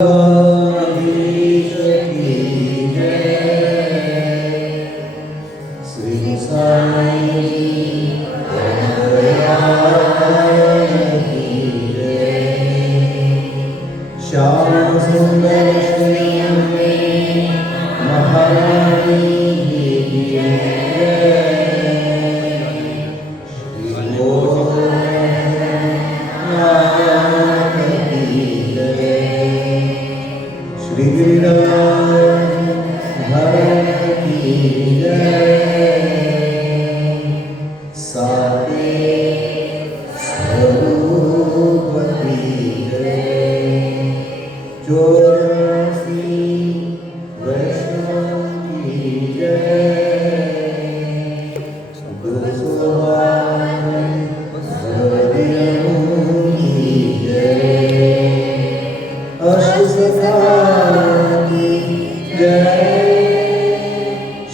श्री साई श्याम सुंदर श्री महारानी की श्री गिरिराज धर्म की जय। सारे स्वरूप की जय। चौरासी वैष्णव की जय। 208 हरिओं की जय। अष्टसखा जय।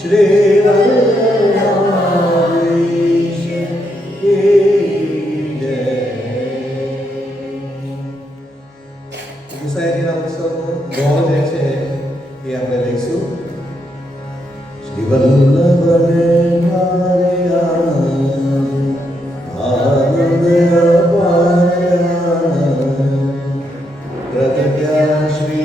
श्री वल्लभाधीश की जय। ગુસાઈના ઉત્સવનો ગોળ જે છે એ આપણે લઈશું. શ્રી વલ્લભને મારે આનંદ અપાર પ્રગટ્યા શ્રી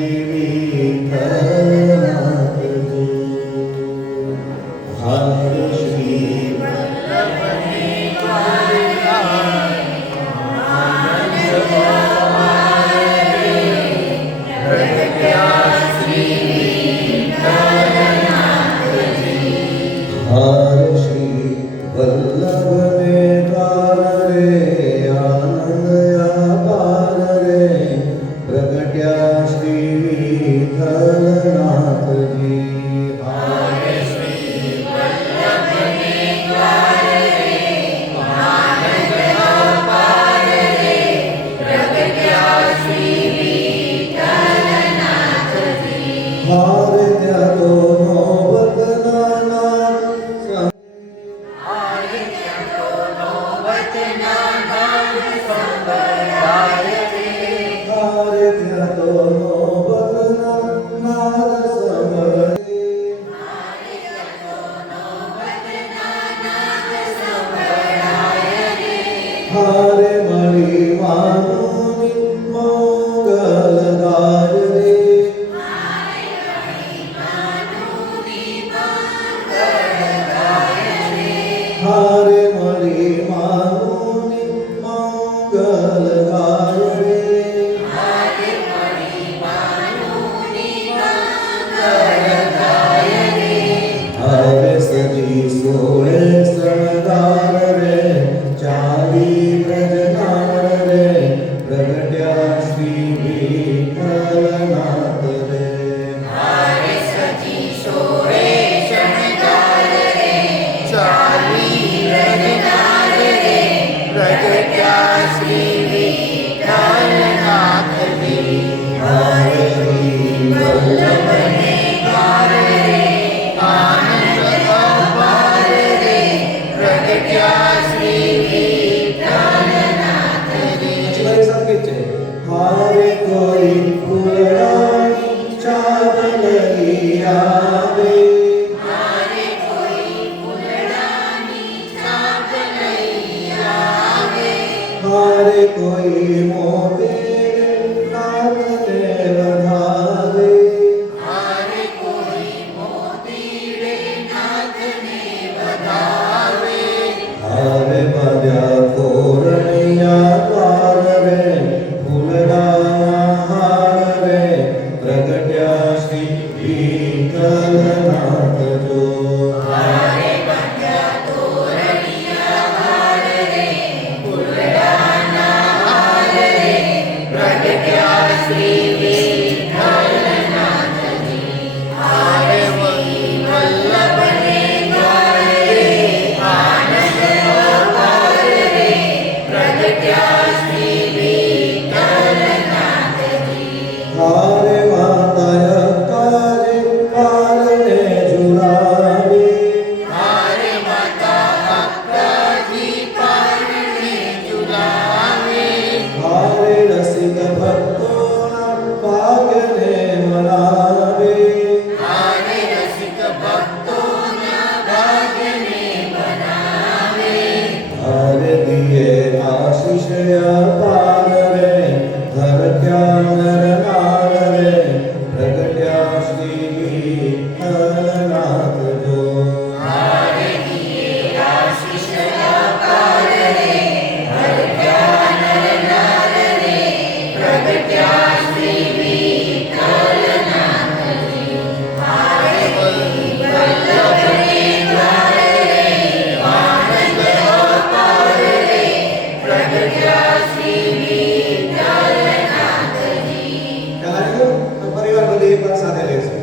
रसिक भक्तों पागल આશીર્વાદ સાથે લેશું.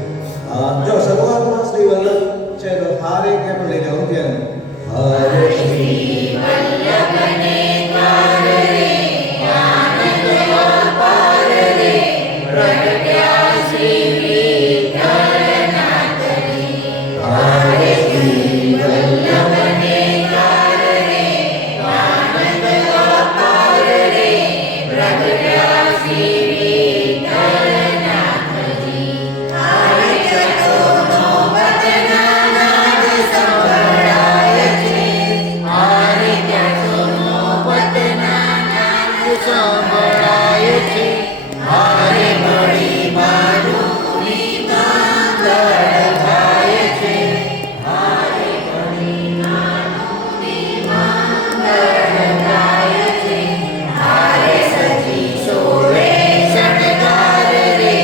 જો શરૂઆતમાં શ્રી વલ્લભ છે તો હારે કે પણ લઈ જવાનું ત્યાં હારે શ્રી વલ્લભને કાર રે આનંદ અપાર રે પ્રગટ્યા શ્રી વિઠ્ઠલનાથજી. હારે શ્રી વલ્લભને કાર રે આનંદ અપાર રે પ્રગટ્યા શ્રી વિઠ્ઠલનાથજી. હારે ચતુર્નો વદનાનાદ સંભળાય છે. હારે ચતુર્નો વદનાનાદ સંભળાય છે. હારે મળી મારુની મંગળ થાય છે. હારે મળી મારુની મંગળ થાય છે. હારે સજી સોળે શણગાર રે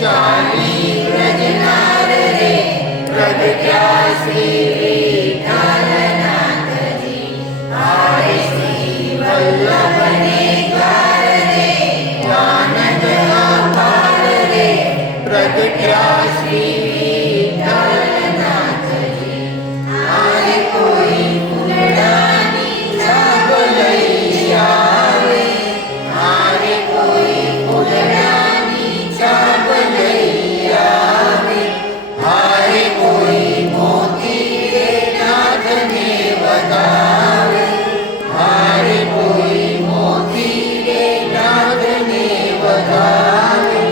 ચાલી વ્રજનાર રે પ્રગટ્યા શ્રી વિઠ્ઠલનાથજી. હારે શ્રી વલ્લભને કાર રે આનંદ અપાર રે પ્રગટ્યા શ્રી વિઠ્ઠલનાથજી. હારે કોઈ ફૂલડાની છાપ લઈ આવે. હારે કોઈ ફૂલડાની છાપ લઈ આવે. હારે કોઈ મોતી રે નાથને વધાવે. હારે કોઈ મોતી રે નાથને વધાવે.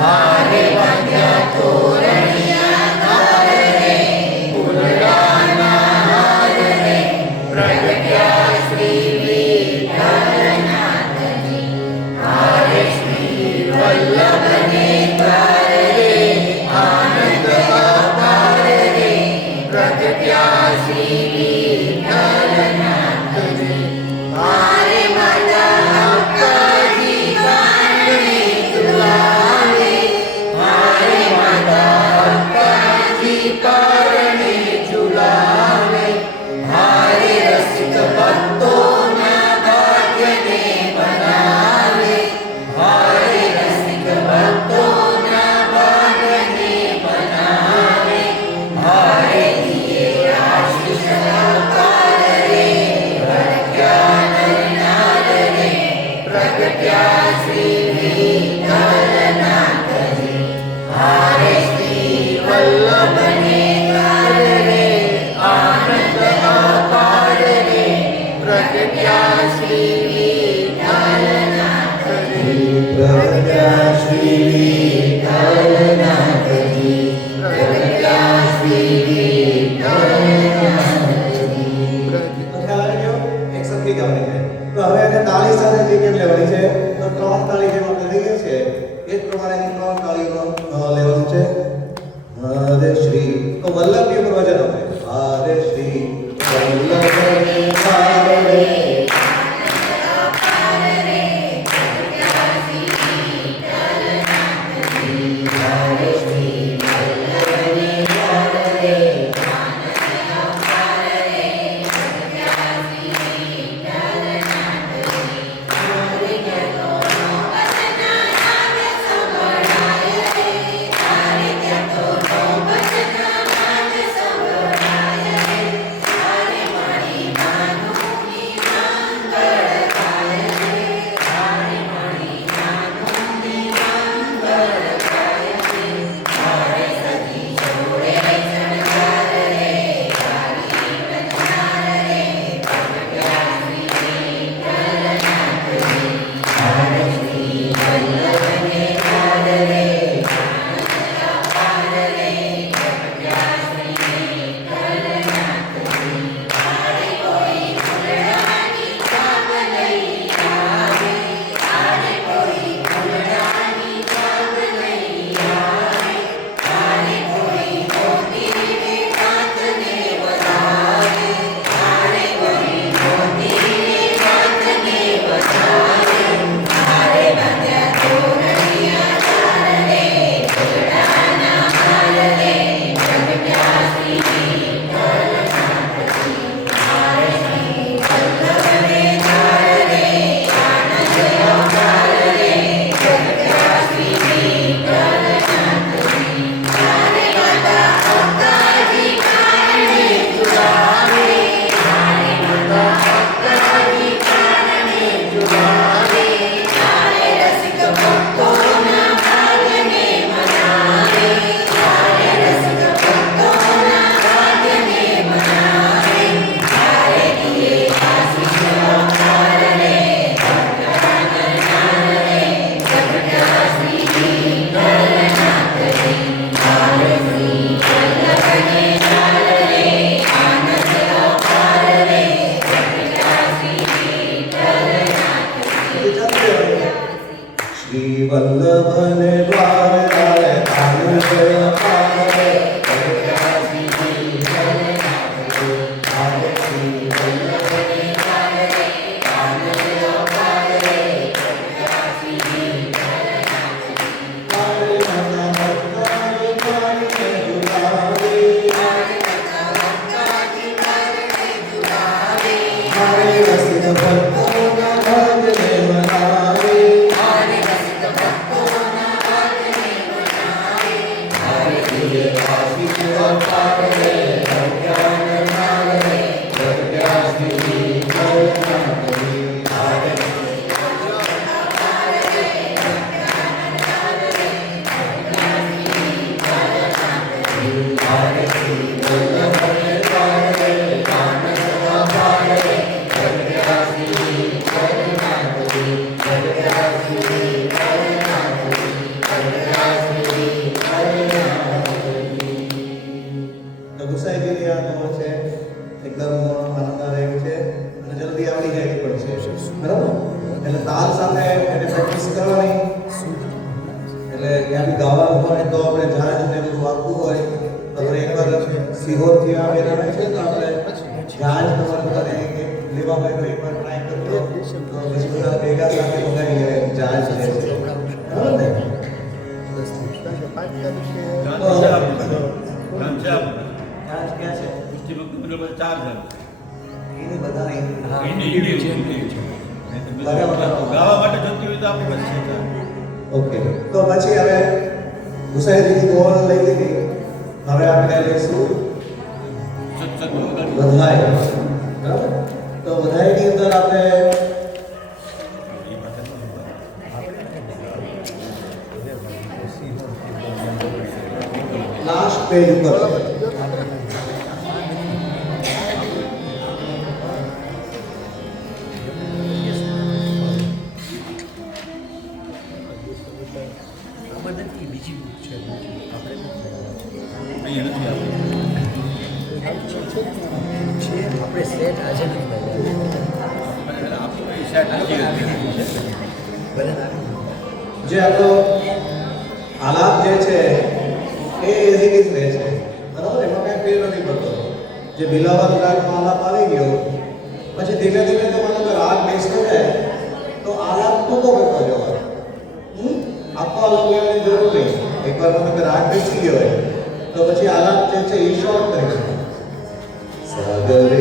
હારે વાગ્યા તોરણ ગાવાનું હોય તો આપણે જહાજ ને બધું આપવું હોય તો આપણે એકવાર સિહોરથી આવેલા રહે છે તો આપણે જહાજ તમારે લેવા હોય તો એકવાર ટ્રાય કરજો તો પછી બધા ભેગા સાથે મંગાવી જહાજ છે બરાબર ને જહાજ ક્યાં છે ચાર જણ એને બધા ગાવા માટે જતી હોય તો આપણી પાસે છે. ઓકે તો પછી હવે ગુસાઈજીની બોલ લઈ લીધી હવે આપણે લઈશું વધાઈ બરાબર તો વધાઈની અંદર આપણે લાસ્ટ પેજ ઉપર આપણે સેટ આજે જે આપણો આલાપ જે છે એ એઝ ઇટ ઇઝ રહે છે બરાબર એમાં કંઈ ફેર નથી પડતો જે બિલાવત રાગનો આલાપ આવી ગયો પછી ધીમે ધીમે તો મને તો રાગ બેસતો જાય તો આલાપ ટૂંકો કરતો જવાનો આખો આલાપ લેવાની જરૂર નહીં એકવાર મને રાગ બેસી ગયો હોય તો પછી આલાપ જે છે એ શોર્ટ કરી શકે સાગરે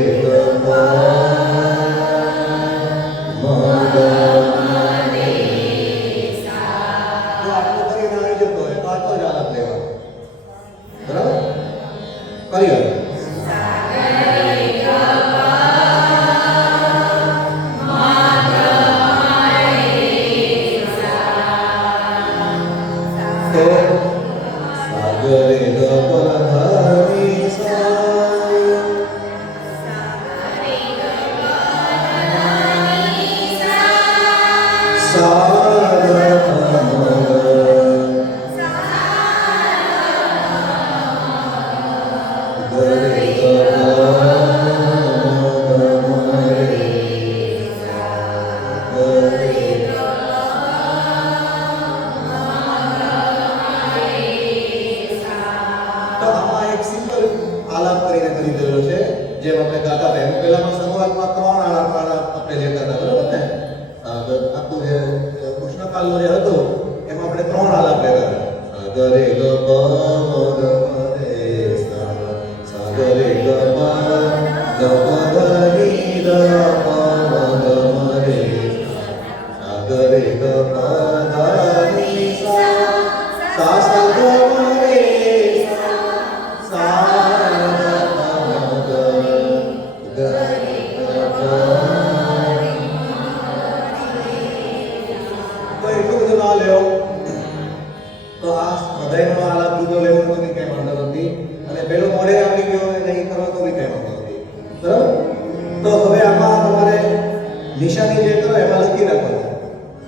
નિશાની જે કરો એમાં લખી રાખો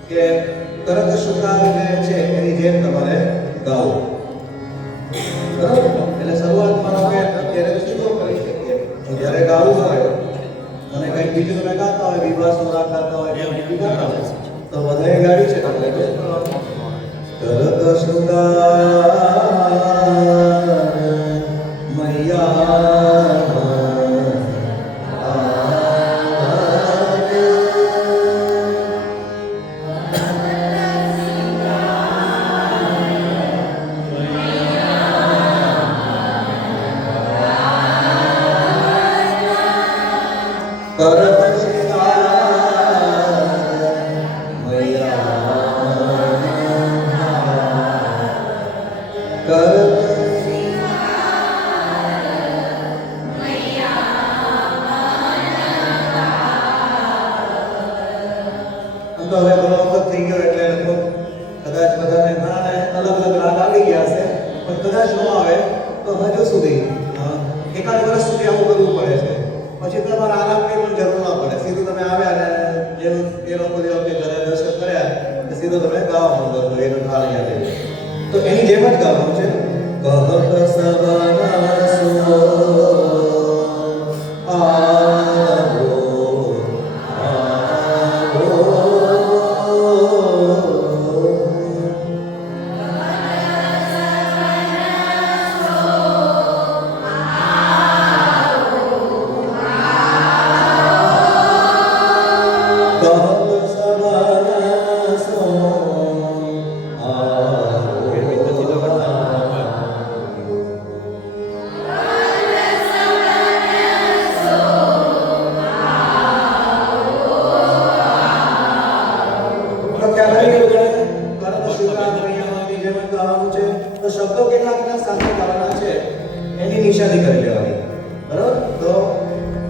કે તરત શુકાર જે છે એની જેમ તમારે ગાઓ બરાબર એટલે શરૂઆતમાં આપણે અત્યારે સીધો કરી શકીએ જ્યારે ગાવું હોય અને કંઈક બીજું તમે ગાતા હોય વિવાસો રાગ ગાતા હોય કે બીજું ગાતા હોય તો બધાએ ગાડી છે આપણે તરત શુકાર મૈયા તો એની જેમ જ ગાવાનું છે કહત સવના સુઓ આવો આવો તો શબ્દો કેટલા કેટલા સાથે ગાવાના છે એની નિશાની કરી લેવાની. બરાબર? તો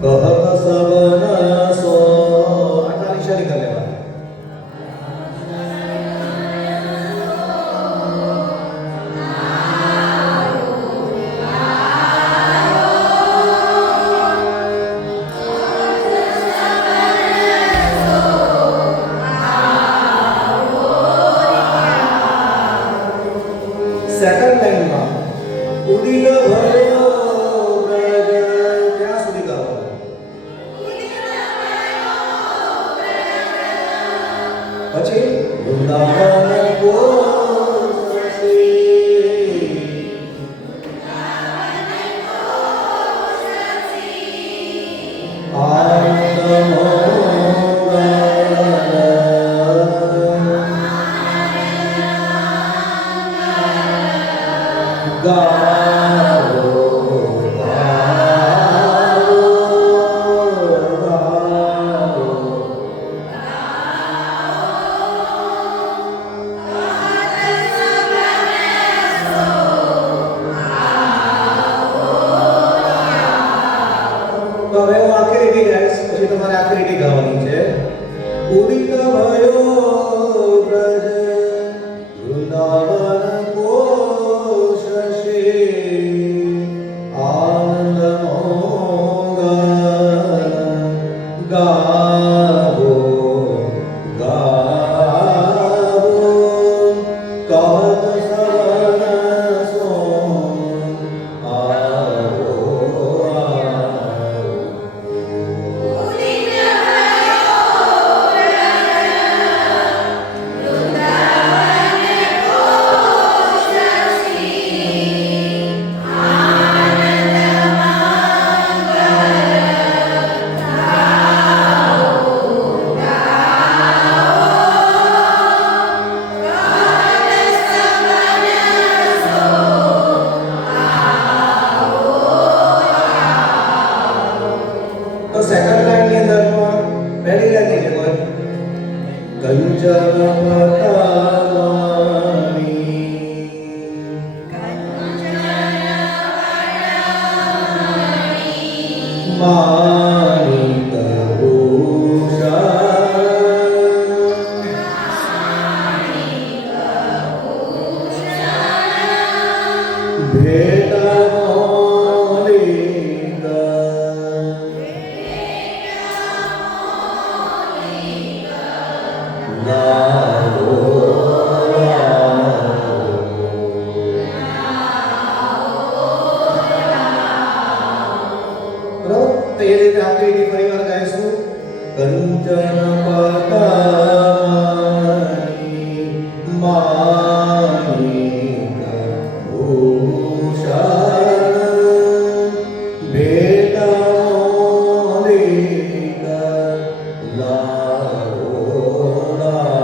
કહત સબન સો આટલા નિશાની કરી લેવાની. સેકન્ડ લાઈનમાં ઉદિત ભયો વ્રજ ત્યાં સુધી ગાવાનું. પછી વૃંદાવન ગોસી આનંદ તો હવે હું આખી રીતિ ગાઈશ, પછી તમારે આખી રીતિ ગાવાની છે. ઉદિત ભયો વ્રજ વૃંદાવન કોશશે આનંદ મોગન ગાવો ગાવો કહત સવન સોમ આવો તો સેકન્ડ લાઈન ની અંદર પણ પહેલી લાઈન ની જેમ કંચન પતાની માણિક ભૂષણ ભેટમોલિક લાવો બરાબર? તો એ રીતે આપણે એની ફરી વાર ગાઈશું. કંચન પતાની માણિક ભૂષણ ભેટમોલિક લાવો લાવો.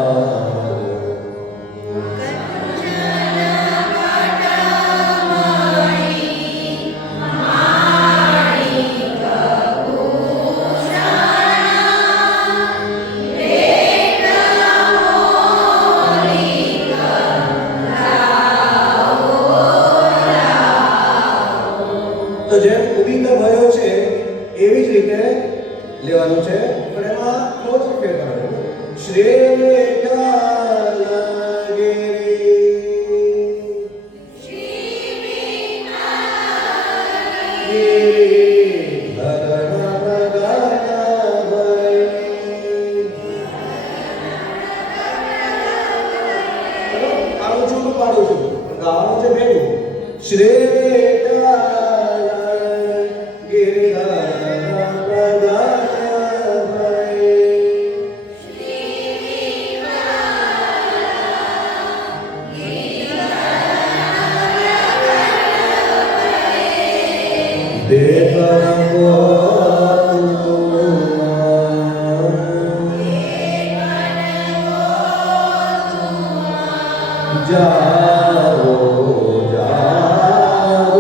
તો જેમ ઉદિત ભયો છે એવી જ રીતે લેવાનું છે, પણ એમાં થોડો ફેર કરવાનો. પાડું છું, ગાવાનું છે ભેગું. જાઓ જાઓ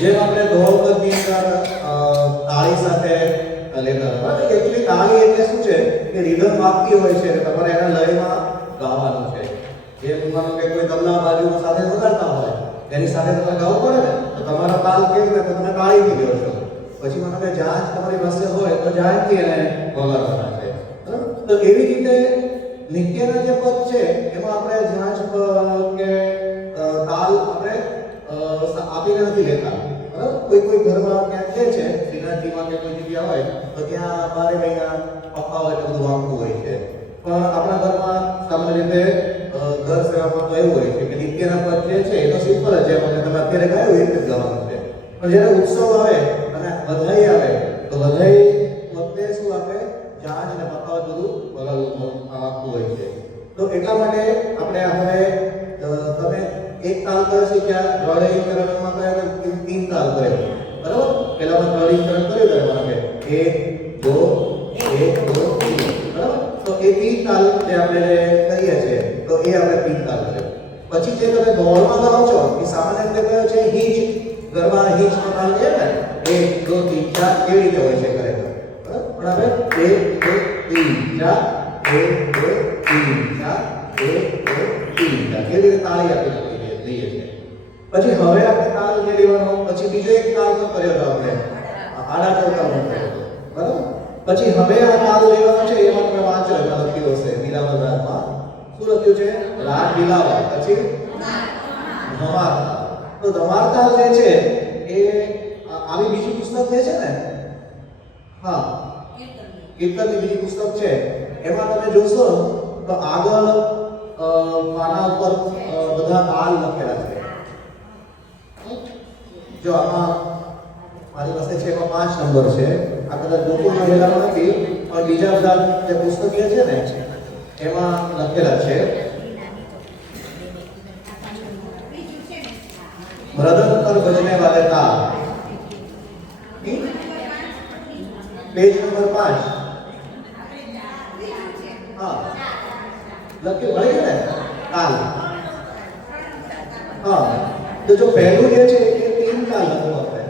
જેમ આપણે ધોળપદની અંદર તાળી સાથે લેતા હતા બરાબર. એકચ્યુઅલી તાળી એટલે શું છે કે રિધમ વાગતી હોય છે એટલે તમારે એના લયમાં ગાવાનું છે. જેમ માનો કે કોઈ તબલા બાજુ સાથે વગાડતા હોય એની સાથે તમે ગાવું પડે ને તો તમારો તાલ કેવી રીતે તમે તાળીથી ગયો છો. પછી માનો કે જાંજ તમારી પાસે હોય તો જાંજથી એને વગાડવાના છે બરાબર. તો એવી રીતે નિત્યના જે પદ છે એમાં આપણે જાંજ કે તાલ આપણે આપીને નથી લેતા બરાબર. કોઈ ઘરમાં ક્યાંક છે શ્રીનાથજીમાં કે કોઈ જગ્યા હોય તો ત્યાં 12 મહિના પપ્પા હોય બધું વાગતું હોય છે. પણ આપણા ઘરમાં સામાન્ય રીતે ઘર સેવામાં તો એવું હોય છે કે નિત્યના પદ જે છે એ તો સિમ્પલ જ છે અને તમે અત્યારે ગાયું એ રીતે ગાવાનું છે. પણ જ્યારે ઉત્સવ આવે અને વધાઈ આવે તો વધાઈ વખતે શું આપણે જાંજ અને પપ્પા બધું વગાડવું વાગતું હોય છે. તો એટલા માટે આપણે હવે તમે એક તાલ કરે છે ત્યાં રળીકરણમાં કયા 3 તાલ કરે બરાબર. પહેલામાં રળીકરણ કર્યું તમારે કે 1 2 1 2 3 બરાબર. તો એ 3 તાલ જે આપણે કરીએ છીએ તો એ આપણે 3 તાલ છે. પછી જે તમે દોડમાં ગાઓ છો એ સામાન્ય રીતે કયો છે હિંચ. ગરબા હિંચ નો તાલ છે ને 1 2 3 4 કેવી રીતે હોય છે ખરેખર બરાબર. પણ આપણે 1 2 3 4 1 2 3 4 1 2 3 4 કેવી રીતે તાળી આપી દઈએ છે. પછી હવે આપણે તાલ જે લેવાનો પછી બીજો એક તાલ પણ કર્યો હતો આપણે આડા ચૌકાનો કર્યો હતો બરાબર. પછી હવે આ તાલ લેવાનો છે એમાં તમે વાંચો એમાં લખ્યું હશે બિલાવલ રાગમાં શું લખ્યું છે રાગ બિલાવલ. પછી ધમાર તાલ. તો ધમાર તાલ જે છે એ આવી બીજી પુસ્તક જે છે ને હા કીર્તનની બીજી પુસ્તક છે એમાં તમે જોશો તો આગળ પાના ઉપર બધા તાલ લખેલા છે. જો આમાં મારી પાસે છે એમાં 5 નંબર છે. આ કદાચ ગોકુળમાં મેળામાં નથી પણ બીજા બધા જે પુસ્તકીય છે ને એમાં લખેલા છે. મૃદંગ પર બજને વાલે તાલ पेज नंबर 5 हाँ लगे वही है ताल हाँ तो जो पहलू ये है ये 3 ताल लगवा है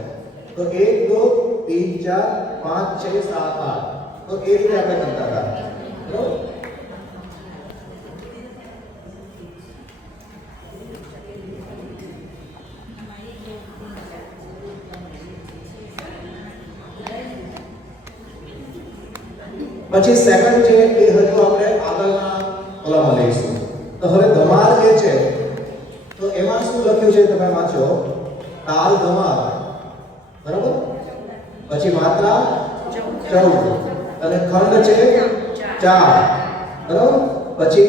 तो 1 2 3 4 5 6 7 8 तो ये રીતે આપણે કરતા હતા બરોબર. પછી સેકન્ડ છે એ હજુ આપણે આગળના કોલમમાં લઈશું. તો હવે ધમાર જે છે તો એમાં શું લખ્યું છે તમે વાંચો તાલ ધમાર બરાબર. પછી માત્રા 14 અને ખંડ છે 4 બરાબર. પછી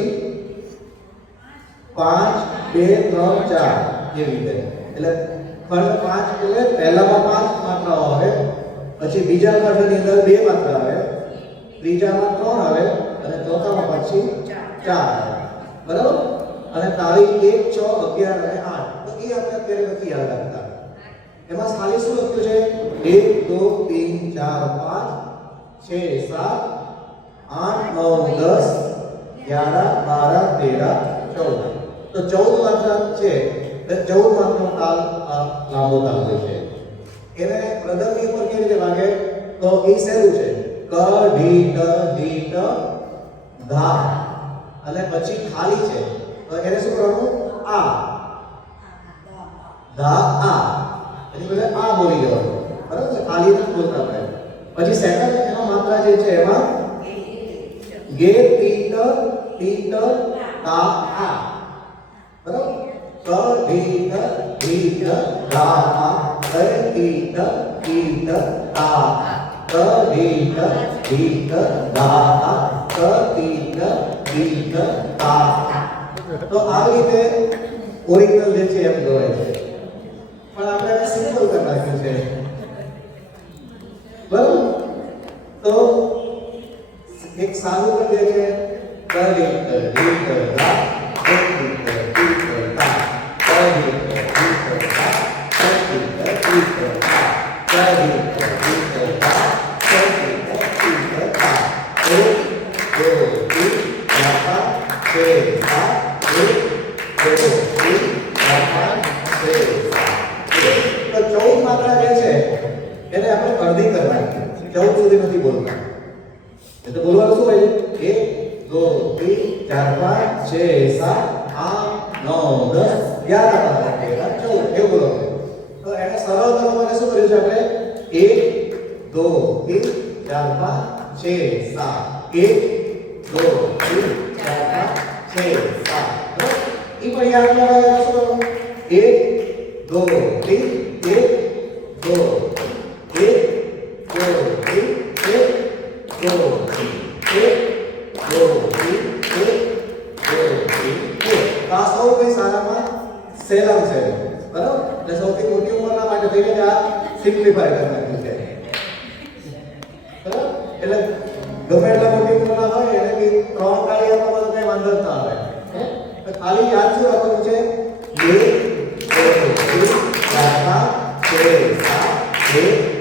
5 2 3 4 એવી રીતે એટલે ખંડ 5 એટલે પહેલામાં 5 માત્રાઓ આવે પછી બીજા ખંડની અંદર 2 માત્રા આવે ત્રીજામાં 3 આવે અને ચોથામાં પછી 4 આવે બરાબર. અને તાળી 1 6 11 અને 8 તો એ આપણે અત્યારે નથી યાદ રાખતા. એમાં ખાલી શું લખ્યું છે 1 2 3 4 5 6 7 8 9 10 11 12 13 14 તો 14 માત્રા છે. 14 માત્રાનો તાલ લાંબો તાલ હોય છે. એને મૃદંગની ઉપર કેવી રીતે વાગે તો એ સહેલું છે ક ઢી ટ ધા અને પછી ખાલી છે તો એને શું કરવાનું આ ધા આ એટલે પહેલા આ બોલી જવાનું બરાબર છે. ખાલી નથી બોલતા આપણે. પછી સેકન્ડ એનો માત્રા જે છે એમાં ગે ટી ટ તા આ બરાબર. ક ઢી ટ ધા આ રે ટી ટ તા क डी ट दा क टी ट ता तो આ રીતે ઓરિજિનલ જે છે એમ ગવાય છે. પણ આપણે એને સિમ્પલ કરી નાખ્યું છે બરાબર. તો એક સાદું પણ જે છે ક ડી ટ દા ક ડી ટ તા ક ડી ટ તા ક ડી ટ તા ક ડી ટ તા એને આપણે અડધી કરી નાખીએ 14 સુધી નથી બોલતા એટલે બોલવાનું શું હોય છે 1 2 3 4 5 6 7 8 9 10 11 12 13 14 એવું બોલવાનું તો એને સરળ કરવા માટે શું કર્યું છે આપણે 1 2 3 4 5 6 7 1 2 3 4 5 6 7 બરાબર ઈ પણ યાદ રાખવાનું શું કરવાનું 1 2 3 1 2 1 2 3 1 2 આ સૌ કોઈ સારામાં સેલમ છે બરાબર એટલે સૌથી મોટી ઉંમરના માટે થઈને આ સિમ્પ્લિફાય કરી નાખ્યું છે બરાબર એટલે ગમે એટલા મોટી ઉંમરના હોય એને બી 3 તાળી આપવામાં તો કઈ વાંધો જ ના આવે તો ખાલી યાદ શું રાખવાનું છે 2 3 4 5 6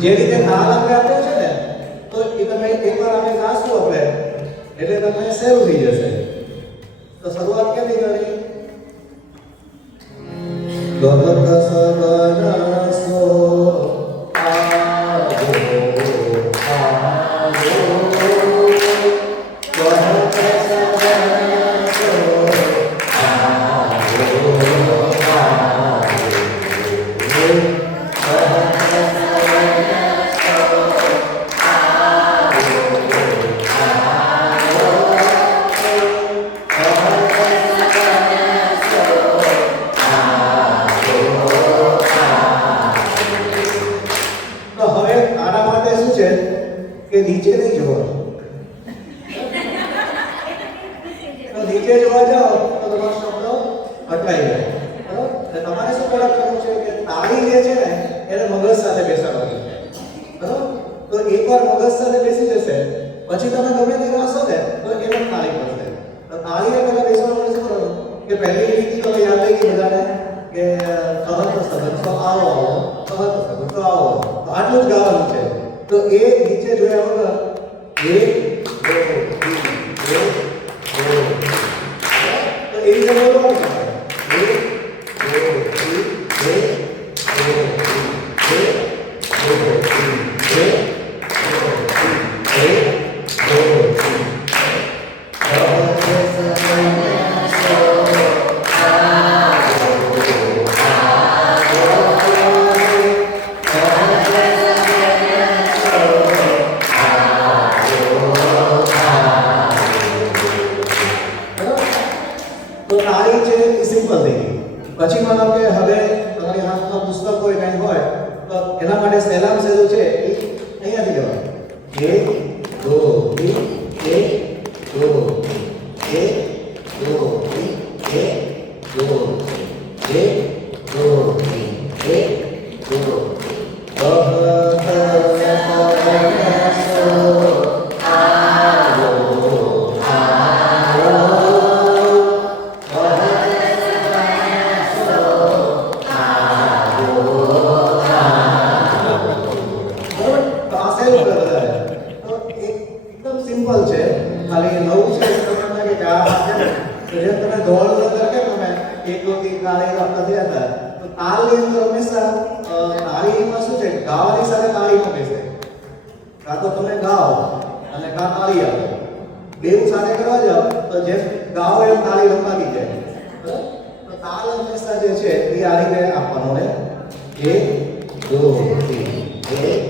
જે રીતે હાલ આપણે આપ્યો છે ને તો એ તમે એકવાર આપણે ગાશું આપણે એટલે તમને સહેલું થઈ જશે તો શરૂઆત ક્યાંથી કરવી ગમત સબરસો કે નીચે નહીં જોવાનું તો નીચે જોવા જાઓ તો તમારો શબ્દ અટકાઈ જાય બરાબર એટલે તમારે શું કરવાનું છે કે તાળી જે છે ને એને મગજ સાથે બેસાડવાની છે બરાબર તો એકવાર મગજ સાથે બેસી જશે પછી તમે ગમે તે ગાશો ને તો એમાં તાળી પડશે તો તાળીને પહેલા બેસવાનું શું કરવાનું કે પહેલી લીટી તો યાદ રહી ગઈ બધાને કે કહત સબન તો આવો કહત સબન તો આવો તો આટલું જ ગાવાનું છે तो ए नीचे जो है होगा 1 2 3 तो ए जगह होगा 1 2 3 પછી માનો કે હવે તમારી હાથમાં પુસ્તક હોય કંઈ હોય તો એના માટે સહેલામ સહેલું છે એ અહીંયાથી લેવાનું 1 2 3 1 2 1 2 3 1 2 1 2 3 1 2 સિમ્પલ છે ખાલી નવું છે તમને કે આ છે તો જેમ તમે દોડ અંદર કેમ તમે એક દો તીન તાળી આપતા થયા હતા તો તાલની અંદર હંમેશા તાળીમાં શું છે ગાવાની સાથે તાળીમાં બેસે કાં તો તમે ગાઓ અને કાં તાળી આપો બેઉ સાથે કરવા જાઓ તો જેમ ગાઓ એમ તાળી રમવાની જાય બરાબર તો તાલ હંમેશા જે છે એ આ રીતે આપવાનો ને 1 2 3 1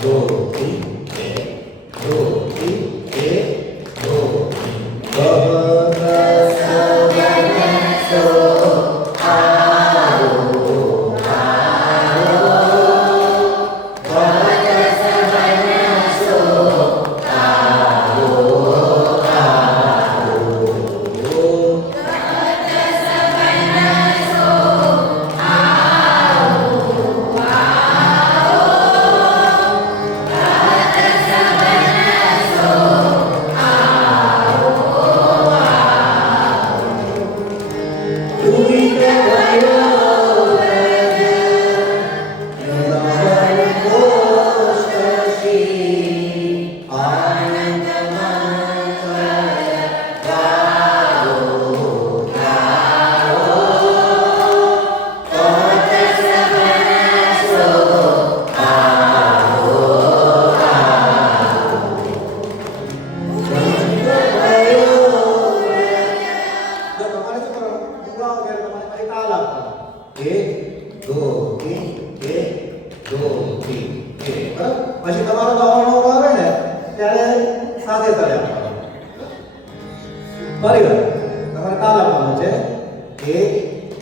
2 3 1 2 આ એ બરાબર. પછી તમારો ગાવાનો આવે ને ત્યારે સાથે તાળી આપવાનું. ફરી વાર તમારે તાલ આપવાનું છે 1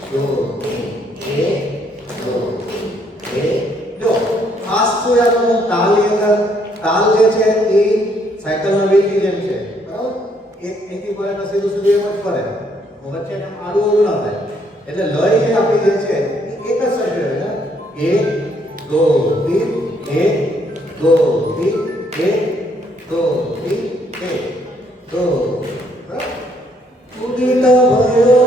2 1 2 જો ખાસ તો યાદ રાખો તાલની અંદર તાલ જે છે એ સાયકલના વ્હીલની જેમ છે બરાબર. એક અહીંથી પડે તો સીધું સુધી એમ જ પડે વચ્ચે આમ આડું ઓળું ના થાય એટલે લય જે આપણી જે છે એ એક જ સરખી રહે ને 1 2 3 1 2 3 1 2 3 1 2 બરાબર. ઉદિત ભયો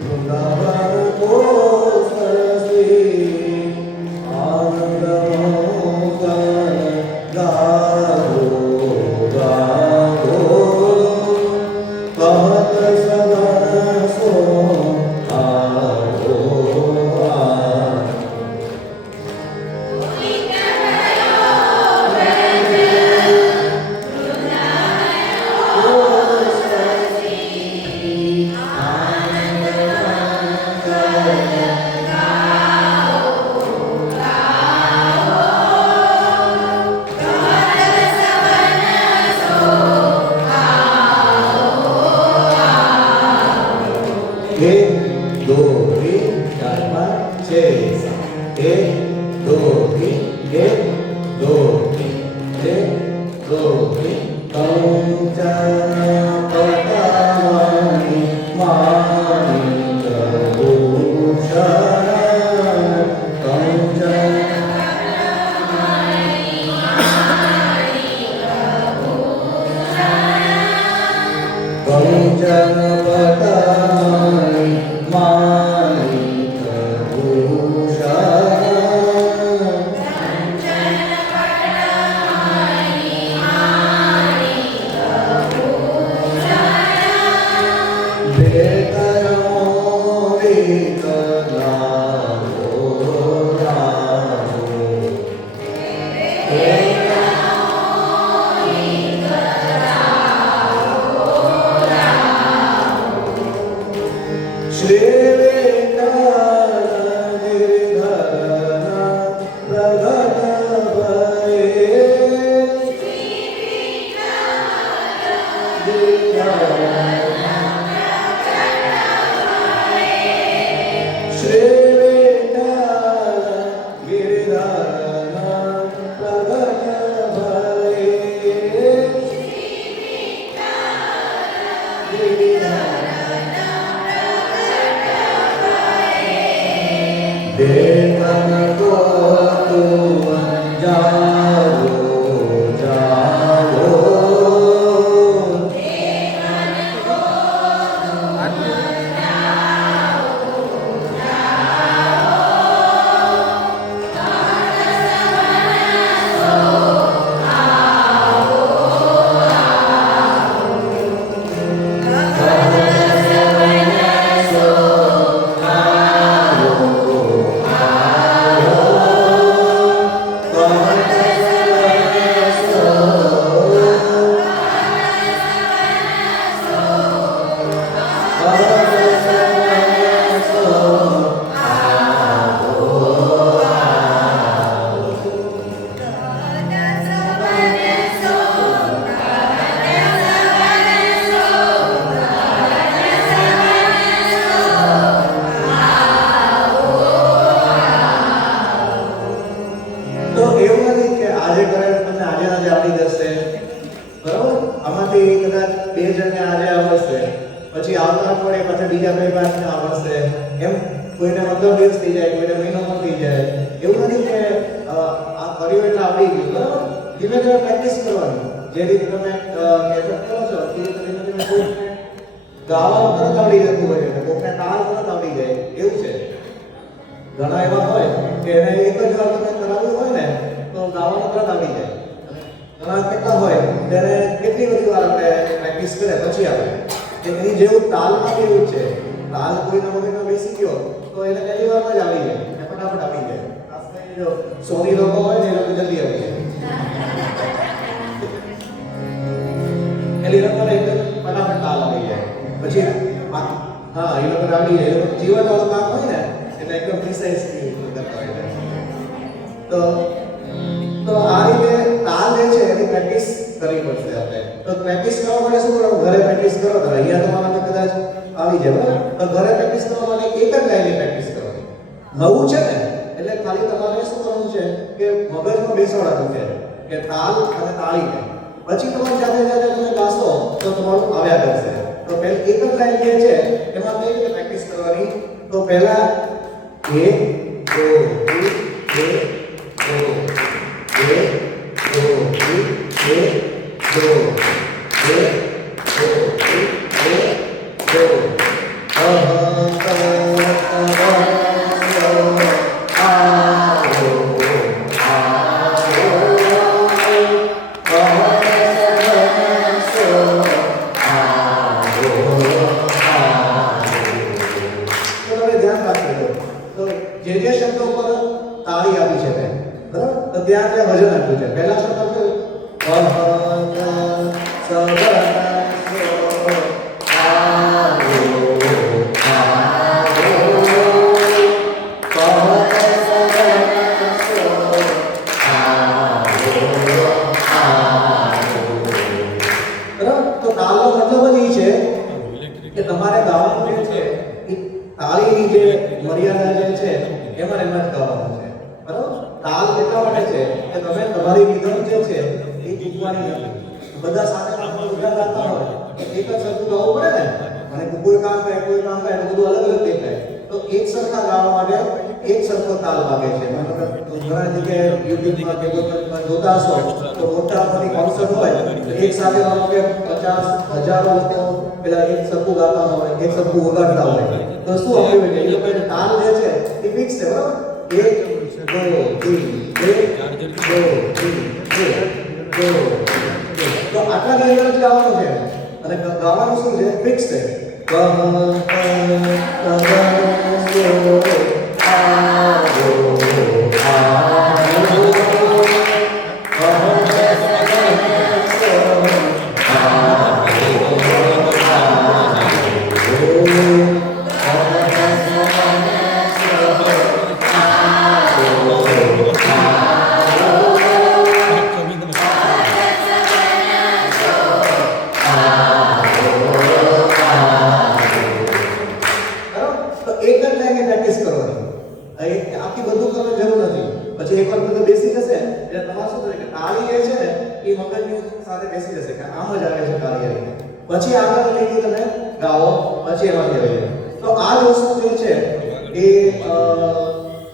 વૃંદાવન કોસસી આનંદ મોહન ગાવો ગાવો કહત સવન સો આવો આ एक दो तीन चार पाँच छः सात 1 2 3 1 2 3 1 2 3 कंचन पटामणि माणिक्यभूषण कंचन कंचन पटामणि પછી આવતા અઠવાડિયે પાછા બીજા બે પાછને આવશે એમ કોઈને 15 દિવસ થઈ જાય કોઈને મહિનો પણ થઈ જાય એવું નથી કે આ કર્યું એટલે આવડી ગયું બરાબર ધીમે ધીમે પ્રેક્ટિસ કરવાની જે રીતે તમે કેચઅપ કરો છો એ રીતે ધીમે ધીમે કોઈને ગાવાનું તરત આવડી જતું હોય છે કોઈને તાલ તરત આવડી જાય એવું છે ઘણા એવા હોય કે એને એક જ વાર તમે કરાવ્યું હોય ને તો ગાવાનું તરત આવડી જાય ઘણા કેટલા હોય ત્યારે કેટલી બધી વાર આપણે પ્રેક્ટિસ કરે પછી આવે કે એની જેવું તાલમાં કેવું છે તાલ કોઈના મગજમાં બેસી ગયો તો એને પહેલી વારમાં જ આવી જાય અને ફટાફટ આવી જાય ખાસ કરીને જો સોની લોકો હોય ને એ લોકો જલ્દી આવી જાય એલી લોકોને એકદમ ફટાફટ તાલ આવી જાય પછી હા એ લોકો આવડી જાય એ લોકો જીવન વાળું કામ હોય ને એટલે એકદમ પ્રિસાઇઝલી કરતા હોય તો આ રીતે તાલ જે છે એની પ્રેક્ટિસ કરવી પડશે આપણે. તો પ્રેક્ટિસ કરવા માટે શું કરવું? ઘરે પ્રેક્ટિસ કરો તો અહીંયા તમારામાં કદાચ આવી જાય બરાબર. તો ઘરે પ્રેક્ટિસ કરવા માટે એક જ લાઈનની પ્રેક્ટિસ કરવાની. નવું છે ને એટલે ખાલી તમારે શું કરવું છે કે મગજમાં બેસાડવાનું છે કે તાલ અને તાળીને. પછી તમારે જાતે જાતે તમે ગાશો તો તમારું આવ્યા કરશે. તો પહેલી એક જ લાઈન જે છે એમાં કઈ રીતે પ્રેક્ટિસ કરવાની? તો પહેલા 1 જે શબ્દો પર તાળી આપી છે બરાબર. તો ત્યાં ત્યાં વજન આપ્યું છે. પહેલા શબ્દ તો તાલનો મતલબ જ એ છે કે તમારે ગાવાનું જે છે એ તાળીની જે મર્યાદા જે છે એમાં જ ગાવાનું છે બરાબર. તાલ એટલા માટે છે કે તમે તમારી વિધમ જે છે એ ચૂકવાની નથી. બધા સાથે ઉભા ગાતા હોય એક જ સરખું ગાવું પડે ને. અને કોઈ કામ કરે બધું અલગ અલગ દેખાય. તો એક સરખા ગાવા માટે એક સરખો તાલ વાગે છે. ઘણા જગ્યાએ યુટ્યુબમાં કે ગૂગલમાં જોતા હશો તો મોટા મોટી કોન્સર્ટ હોય એક સાથે ધારો કે 50 હજારો લોકો પેલા એક સરખું ગાતા હોય એક સરખું વગાડતા હોય. તો શું આપણે એ લોકોને તાલ જે છે એ ફિક્સ છે બરાબર. 1 2 3 તો આટલા લેવલ જ ગાવાનું છે. અને ગાવાનું શું છે? ફિક્સ છે. આખી બધું કરવાની જરૂર નથી. પછી એકવાર બધું બેસી જશે એટલે તમારે શું થશે કે તાળી જે છે ને એ મગજની સાથે બેસી જશે કે આમ જ આવે છે તાળી આવી. પછી આગળ લઈને તમે ગાઓ પછી એમાંથી આવી જાય. તો આ જ વસ્તુ જે છે એ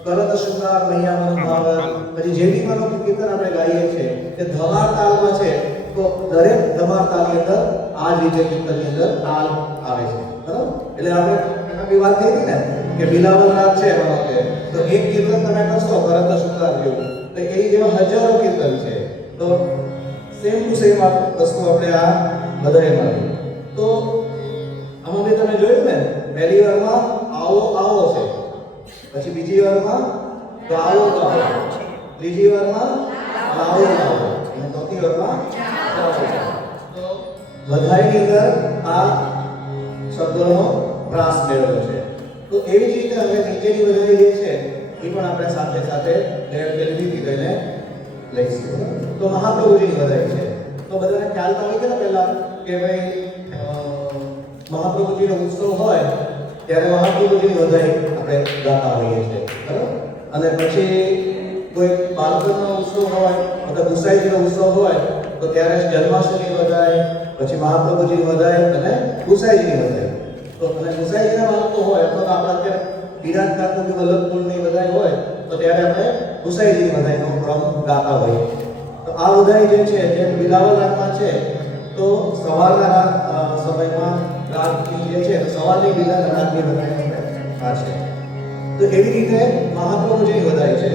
કરત શૃંગાર મૈયાનો ભાવ પછી જે બી માનો કીર્તન આપણે ગાઈએ છીએ કે ધમાર તાલમાં છે. તો દરેક ધમાર તાલની અંદર આ જ રીતે કીર્તનની અંદર તાલ આવે છે બરાબર. એટલે આપણે એમાં વાત થઈ હતી ને કે બિલાવલ રાગ છે એમાં કે તો એક કીર્તન તમે કરશો કરત શૃંગાર જેવું તો એ જેવા હજારો કીર્તન છે. તો સેમ ટુ સેમ વસ્તુ આપણે આ બધામાં. તો આમાં બી તમે જોયું ને પહેલી વારમાં આવો આવો છે, પછી બીજી વારમાં ગાવો ગાવો, ત્રીજી વારમાં લાવો લાવો અને ચોથી વારમાં તો બધાની અંદર આ શબ્દોનો પ્રાસ મેળવ્યો છે. તો એવી જ રીતે હવે નીચેની વધારી જે છે એ પણ આપણે સાથે સાથે લીધી લઈને લઈશું. તો મહાપ્રભુજીની વધારી છે. તો બધાને ખ્યાલ તો હોય કે ને પહેલા કે ભાઈ મહાપ્રભુજીનો ઉત્સવ હોય ત્યારે મહાપ્રભુજીની વધારી આપણે ગાતા હોઈએ છીએ બરાબર. અને પછી કોઈ બાળકોનો ઉત્સવ હોય મતલબ ગુસાઈજીનો ઉત્સવ હોય તો ત્યારે જન્માષ્ટમી વધાય, પછી મહાપ્રભુજીની વધાય અને ગુસાઈજીની વધાય. તો અને ગુસાઈજીના બાળકો હોય અથવા તો આપણે અત્યારે વિરાટ ઠાકોર કે વલ્લભપુરની વધાઈ હોય તો ત્યારે આપણે ગુસાઈજીની વધાઈનો ક્રમ ગાતા હોઈએ. તો આ વધાઈ જે છે જે બિલાવલ રાગમાં છે તો સવારના સમયમાં રાગની જે છે સવારની બિલાવલ રાગની વધાઈ આ છે. તો એવી રીતે મહાપ્રભુજીની વધાઈ છે.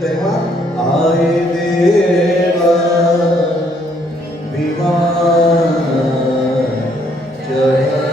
તો એમાં આય દેવ વિમાન ચઢ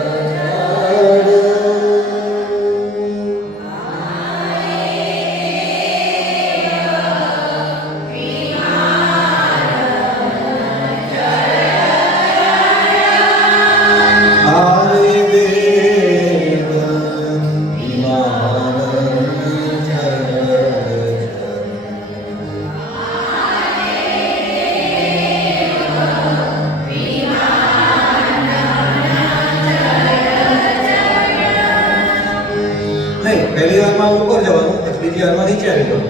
નીચે આવી જાઓ.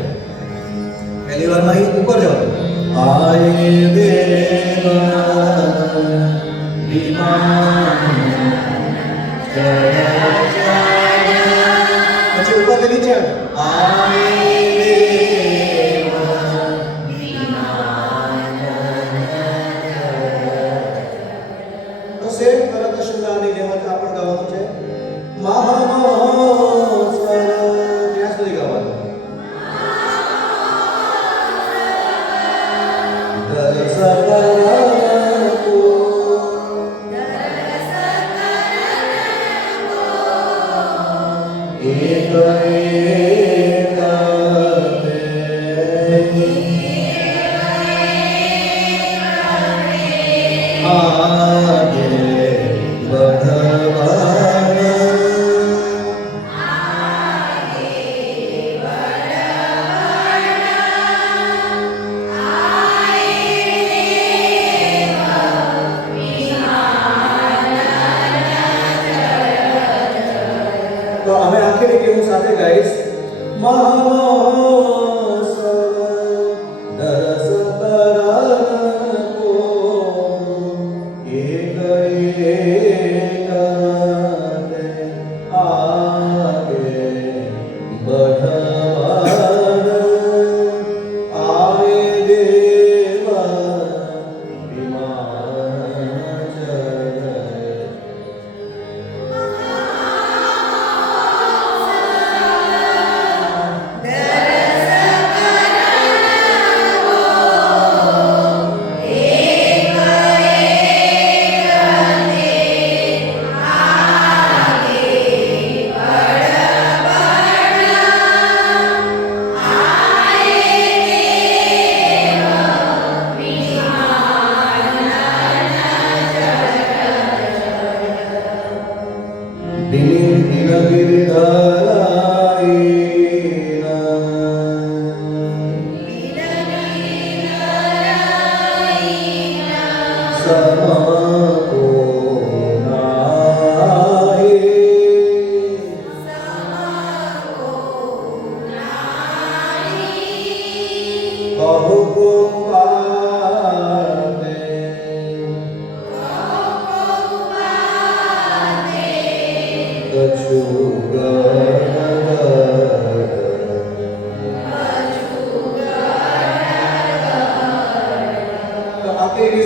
પહેલી વારમાં અહીં ઉપર જાઓ. આયે દેવા વિમાન પછી ઉપરથી નીચે આવે. આયે દેવા તો સેમ તરત શૃંગારની જેમ જ આ પણ ગાવાનું છે. મહામહોત્સવ ત્યાં સુધી ગાવાનું. તો અમે આખી રીતે હું સાથે ગાઈશ. મહામહોત્સવ દરસ કરनको એક કરતે આગે बढ़वान आवे देव विमान जय.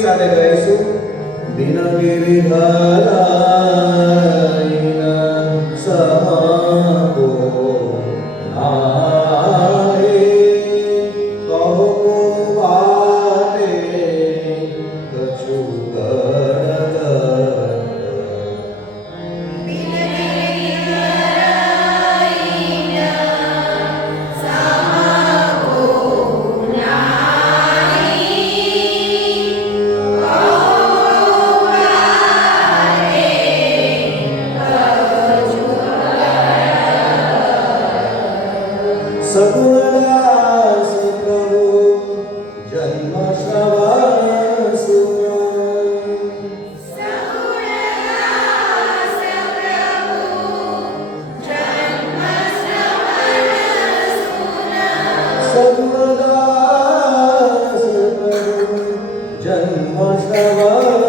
સાથે ગાઈશું. દિનગિરી ભરાઈના સમકો આએ કહો વાતે કछु ગણ સગુણદાસ પ્રભુ જન્મ શ્રવણ સગુણદાસ પ્રભુ જન્મ શ્રવણ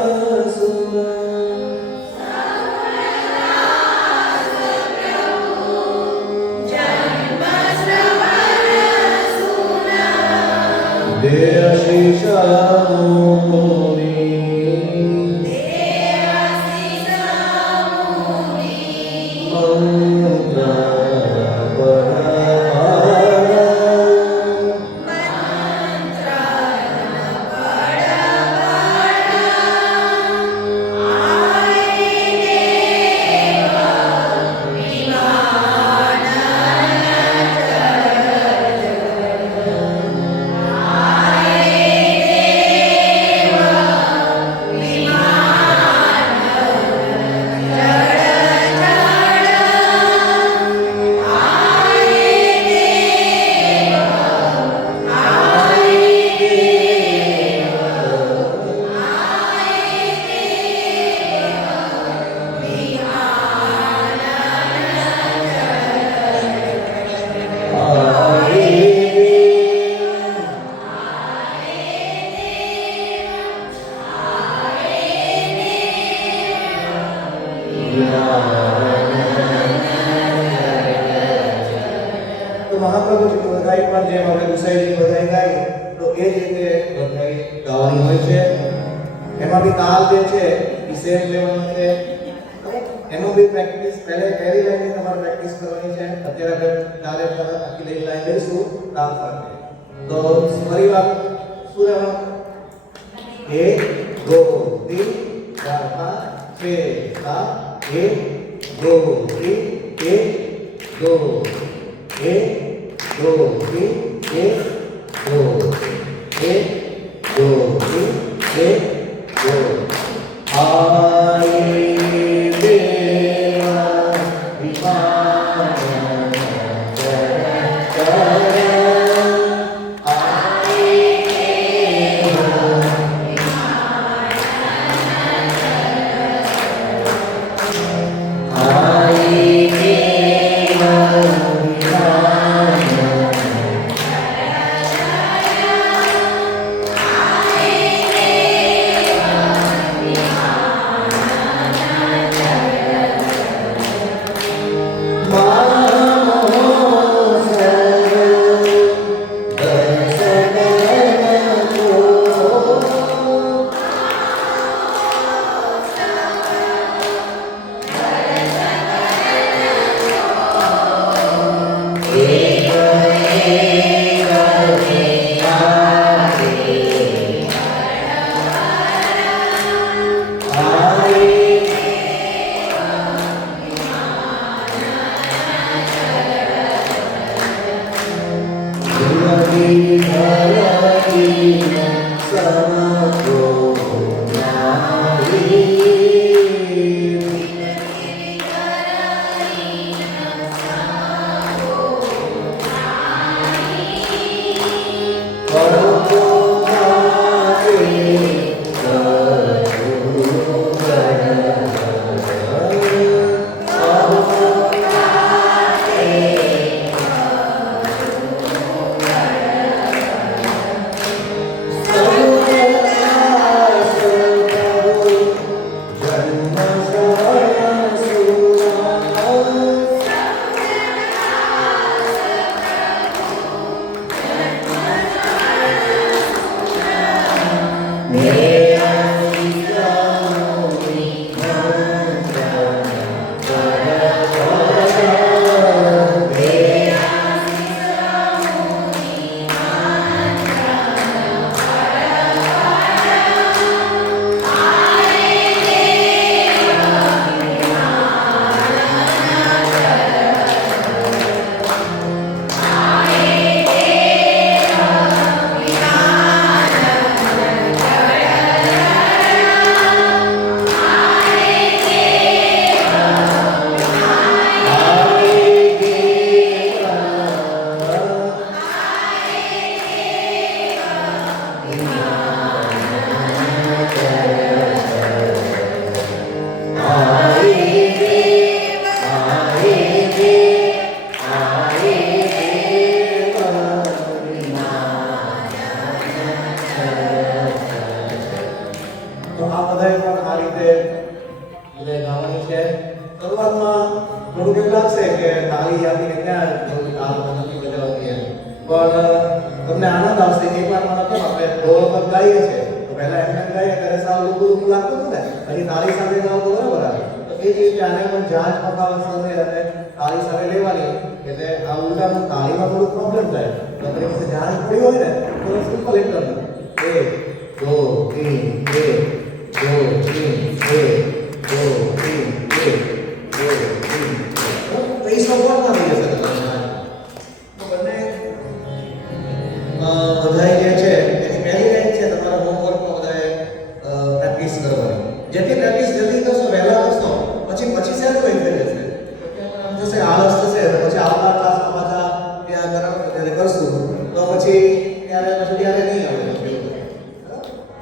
આયે પણ જેમ આપણે ગુસાઈની બધાઈ ગાય તો એ જ રીતે બધાઈ ગાવાની હોય છે. એમાં બી તાલ જે છે એ સેમ લેવલનો છે. એનો બી પ્રેક્ટિસ પહેલી લાઈનની તમારે પ્રેક્ટિસ કરવાની છે. અત્યારે આપણે કાલે આખી લાઈન લઈશું તાલ સાથે. તો ફરીવાર શું રહેવાનું? 1 2 3 4 5 6 7 1 2 3 1 2 3 1 2 3 1 2 આઈ તમને આનંદ આવશે કે એકવાર મને કેમ આપણે ઢોલ પર ગાઈએ છે તો પહેલા એમને ગાઈએ ત્યારે સાવ લુકું લાગતું હતું ને પછી તાળી સાથે ગાવ તો બરાબર આવે તો એ જ રીતે આને પણ જાંચ પકાવવા સાથે અને તાળી સાથે લેવાની એટલે આ ઉલટાનું તાળીમાં થોડું પ્રોબ્લેમ થાય તો આપણી પાસે જાંચ પડી હોય ને તો સિમ્પલ એકદમ 1 2 3 1 2 3 1 2 3 1 2 3 એ સપોર્ટ ના થઈ જશે તો બંને બધાય જે છે એની પહેલી લાઈન છે તમારા હોમવર્કમાં બધાએ પ્રેક્ટિસ કરવાની જેટલી પ્રેક્ટિસ જલ્દી કરશો વહેલા કરશો પછી સેલ્ફ થઈ જશે આમ જશે આળસ થશે પછી આવતા ક્લાસમાં પાછા ત્યાં કરાવશું ત્યારે કરશું તો પછી ત્યારે નહીં આવે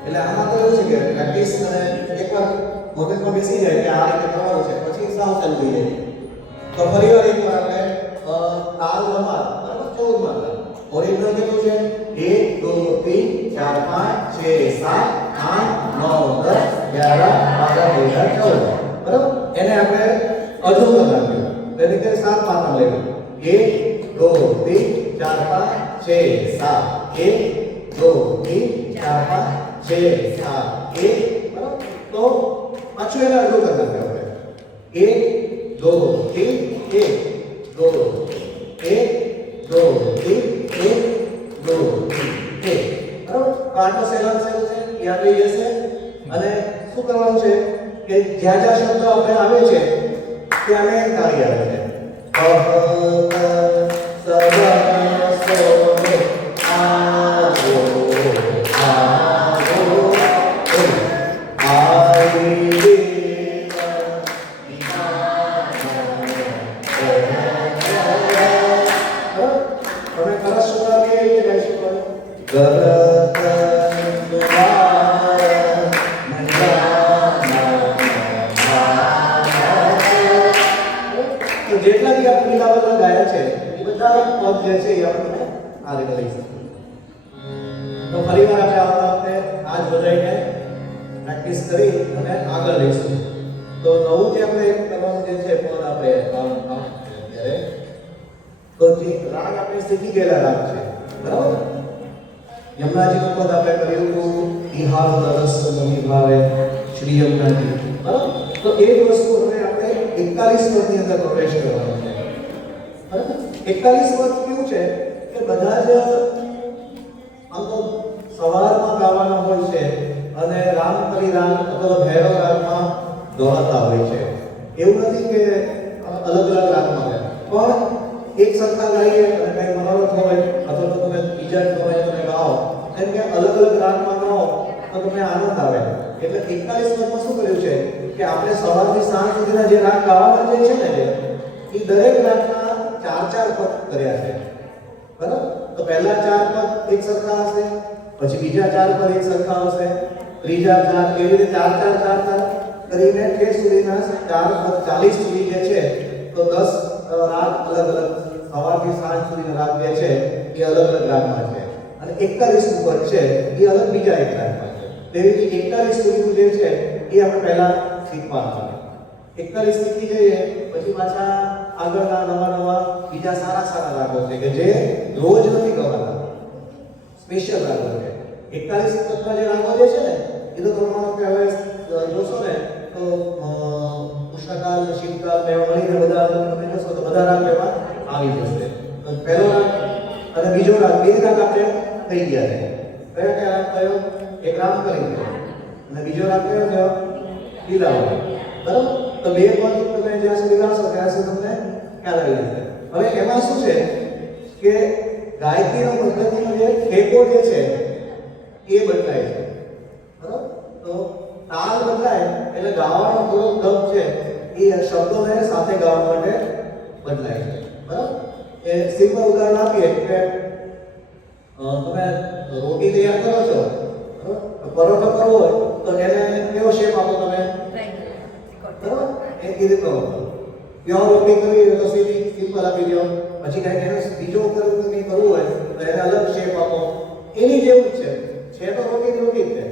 એટલે આમાં તો એવું છે કે પ્રેક્ટિસ અને એકવાર મગજમાં બેસી જાય કે આ રીતે કરવાનું છે પછી સાવ ચાલુ થઈ જાય તો ફરીવાર એકવાર આપણે તાલ રમાડ બરાબર 14 માં ઓરિજિનલ કેટલું છે 1 2 3 4 5 6 7 8 9 10 11 12 13 14 બરાબર એને આપણે અધૂર બનાવ્યું એટલે કે 7 પાત્રા લેવું 1 2 3 4 5 छः सात एक दो तीन चार पाँच छः सात एक बराबर तो पाछू एना अर्धो कर नाखे आपणे एक दो तीन एक दो एक दो तीन एक दो तीन एक बराबर तो आटलो सेला सेल छे याद रही जशे અને શું કરવાનું છે કે જ્યાં જ્યાં શબ્દો આપણે આવે છે ત્યાં એક તાળી આવે છે તમે કલશ સુરા કેવી રીતે ગાઈ શકો તો જેટલા બી આપણે બિલાવલ ગાયા છે એ બધા પદ જે છે એ આપણે આ રીતે લઈ શકીએ તો ફરીવાર આપણે આવતા વખતે આ જ બધાઈને પ્રેક્ટિસ કરી અને આગળ લઈશું તો નવું જે આપણે એક કરવાનું જે છે પદ આપણે ત્યારે તો જે રાગ આપણે શીખી ગયેલા રાગ છે બરાબર યમુનાજીનું પદ આપણે કર્યું હતું ઇહાર રસ નમી ભાવે શ્રી યમુનાજી બરાબર તો એ જ વસ્તુ હવે આપણે 41 પદની અંદર પ્રવેશ કરવાનો છે બરાબર 41 પદ કેવું છે કે બધા જ આમ તો સવારમાં ગાવાના હોય છે અને રામ કરી રાગ અથવા ભૈરવ રાગમાં દોડાતા હોય છે એવું નથી કે અલગ અલગ રાગમાં ગાય પણ એક સરખા ગાઈએ અને કઈ મનોરથ હોય અથવા તો તમે બીજા સમયે તમે ગાઓ એમ કે અલગ અલગ રાગમાં ગાઓ તો તમને આનંદ આવે એટલે 41 પદમાં શું કર્યું છે કે આપણે સવારથી સાંજ સુધીના જે રાગ ગાવાના જે છે ને એ દરેક રાગના 4-4 પદ કર્યા છે બરાબર તો પહેલા 4 પદ એક સરખા હશે પછી બીજા 4 પદ એક સરખા હશે ત્રીજા 4 એવી રીતે 4 કરીને ઠેઠ સુધીના 4 પદ 40 સુધી જે છે તો 10 રાગ અલગ અલગ સવારથી સાંજ સુધીના રાગ જે છે એ અલગ અલગ રાગમાં છે અને 41 ઉપર છે એ અલગ બીજા એક રાગમાં છે તેવી રીતે 41 સુધીનું જે છે એ આપણે પહેલા શીખવાનું છે 41 શીખી જઈએ પછી પાછા આગળના નવા બીજા સારા રાગો છે કે જે રોજ નથી ગવાના સ્પેશિયલ રાગો છે 41 પદના જે રાગો જે છે ને એ તો તમારો કે હવે જોશો ને તો ઉષ્ણકાલ શીતકાલ ને મળીને બધા તમે જોશો તો બધા રાગ એમાં આવી જશે તો પહેલો રાગ અને બીજો રાગ બે રાગ આપણે થઈ ગયા છે કયો રાગ કયો એક રામ કરી અને બીજો રાગ કયો છે બિલાવલ બરાબર તો બે પદ તમે જ્યાં સુધી ગાશો ત્યાં સુધી તમને ખ્યાલ આવી જશે હવે એમાં શું છે કે ગાયકીનો પદ્ધતિનો જે ઠેકો જે છે એ બદલાય છે બરાબર તો તાલ બદલાય એટલે ગાવાનો થોડો ઢબ છે એ શબ્દોને સાથે ગાવા માટે બદલાય છે બરાબર એ સિમ્પલ ઉદાહરણ આપીએ કે તમે રોટી તૈયાર કરો છો બરાબર પરોઠો કરવો હોય તો એને કેવો શેપ આપો તમે બરાબર એ રીતે કરો પ્યોર રોટી કરવી હોય તો સીધી સિમ્પલ આપી દો પછી કંઈક એને બીજો કરવું હોય તો એને અલગ શેપ આપો એની જેવું જ છે તો રોટી જ છે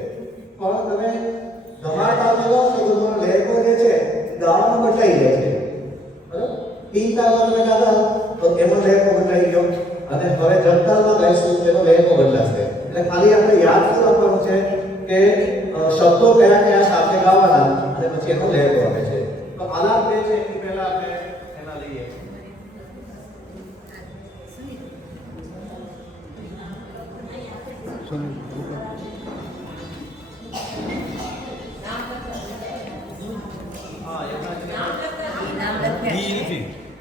પણ તમે ધમાટામાં લો તો તમારો લહેકો જે છે ગાવાનું બદલાઈ જાય છે બરાબર તીન તાલમાં તમે ગાતા તો એનો લહેકો બદલાઈ ગયો અને હવે જમતાલમાં ગાઈશું તેનો લહેકો બદલાશે એટલે ખાલી આપણે યાદ રાખવાનું છે કે શબ્દો કયા કયા સાથે ગાવાના અને પછી એનો લહેકો આવે છે તો આલાપ જે છે એ પહેલા આપણે એના લઈએ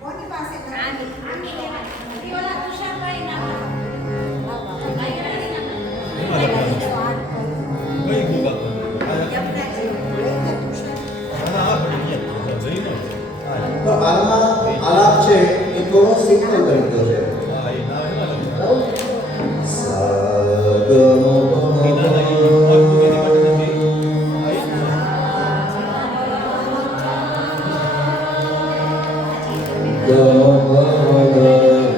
કોની પાસે આની ઓલા તુષારભાઈ નામ તો આમાં આલાપ છે એ થોડો સિમ્પલ કરી દો છે Go, go, go.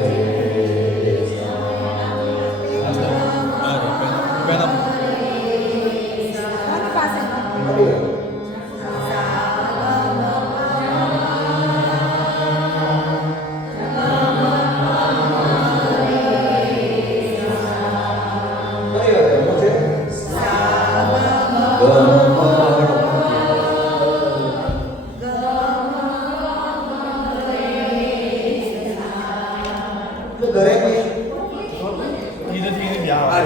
આ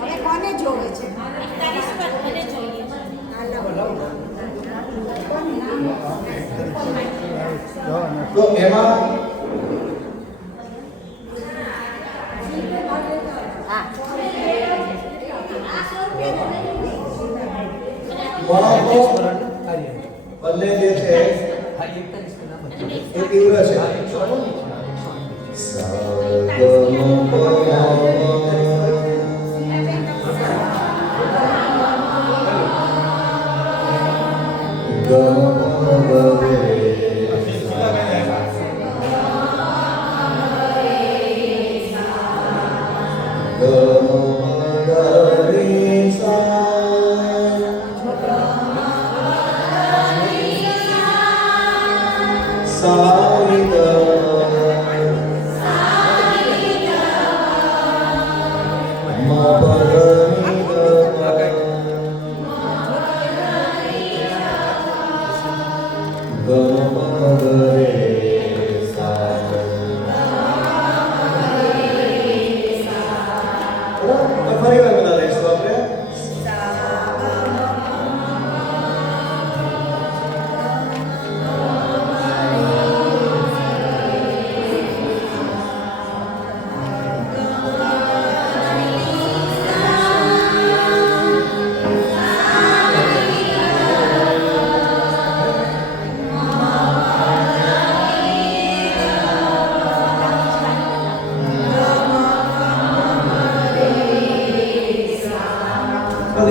હવે કોને જોવે છે? તો એમાં બંને જે છે એ તીવ્ર છે. ફરી વાર બધા લઈશું આપણે.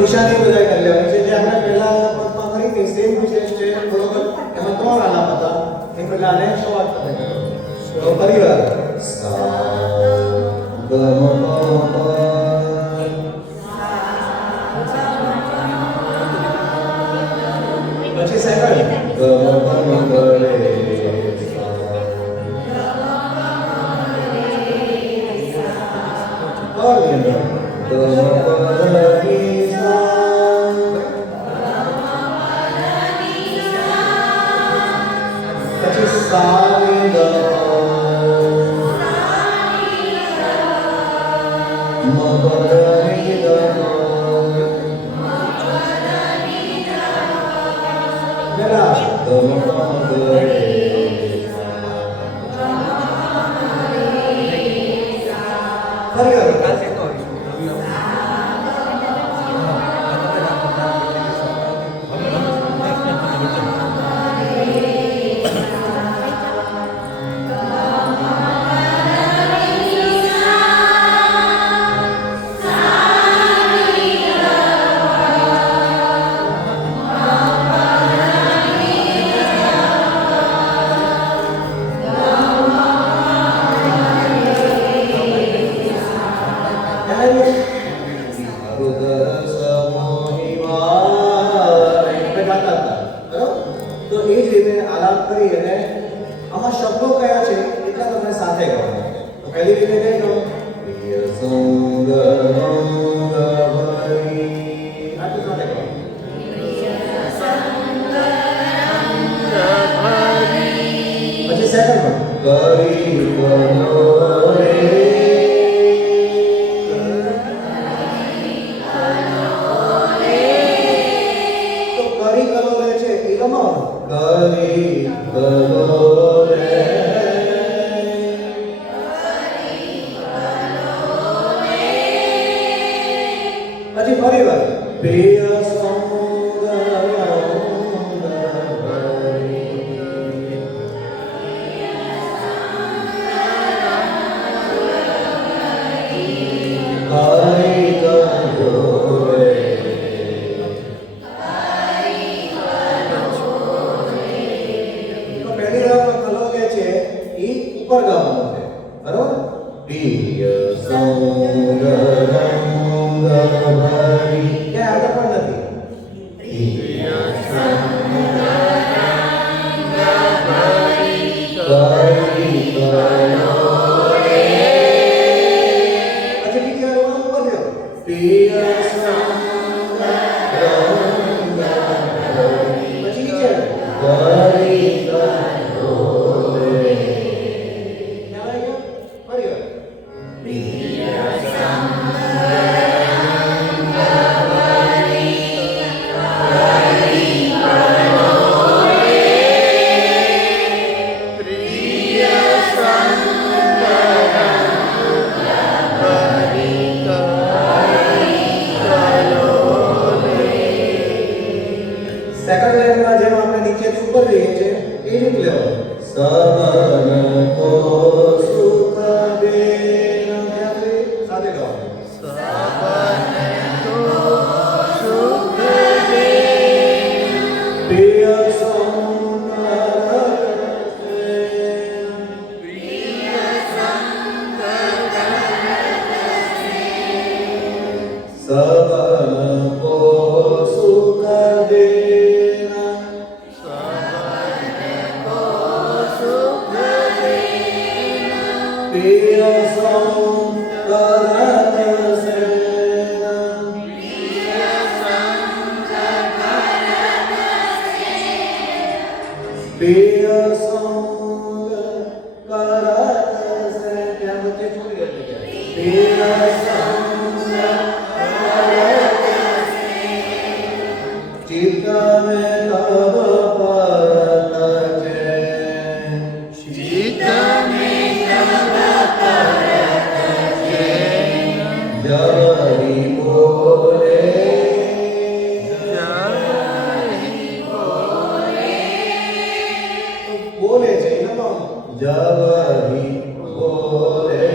નિશાની બધા કરી લેવાની છે. જે આપણે પહેલા પદમાં કરી હતી સેમ વિશેષ છે બરોબર. એમાં 3 આલાપ હતા. એ પહેલા આને શરૂઆત કરી. તો ફરી વાર પછી સેકન્ડ પ્રિય સંગ કરત સેન પ્રિય સંગ કરત સેન ત્યાં વચ્ચે છોડી દે પ્રિય સંગ કરત સેન ચિત્ત મેં તબ પરત ચેન જવરી બોલે બોલે છે એમાં જવરી બોલે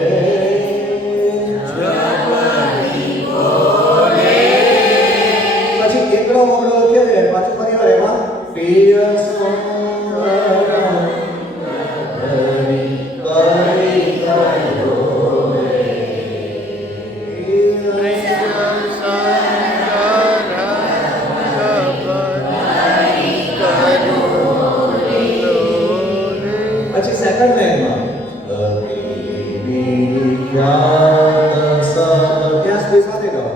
પછી એકડો મોકલો છે પાછું ફરી વાર એમાં પ્રિય સંગરમ હરી કરી કરો પછી સેકન્ડ લાઈનમાં વિખ્યાત સબ ત્યાં સુધી સાથે ગાઓ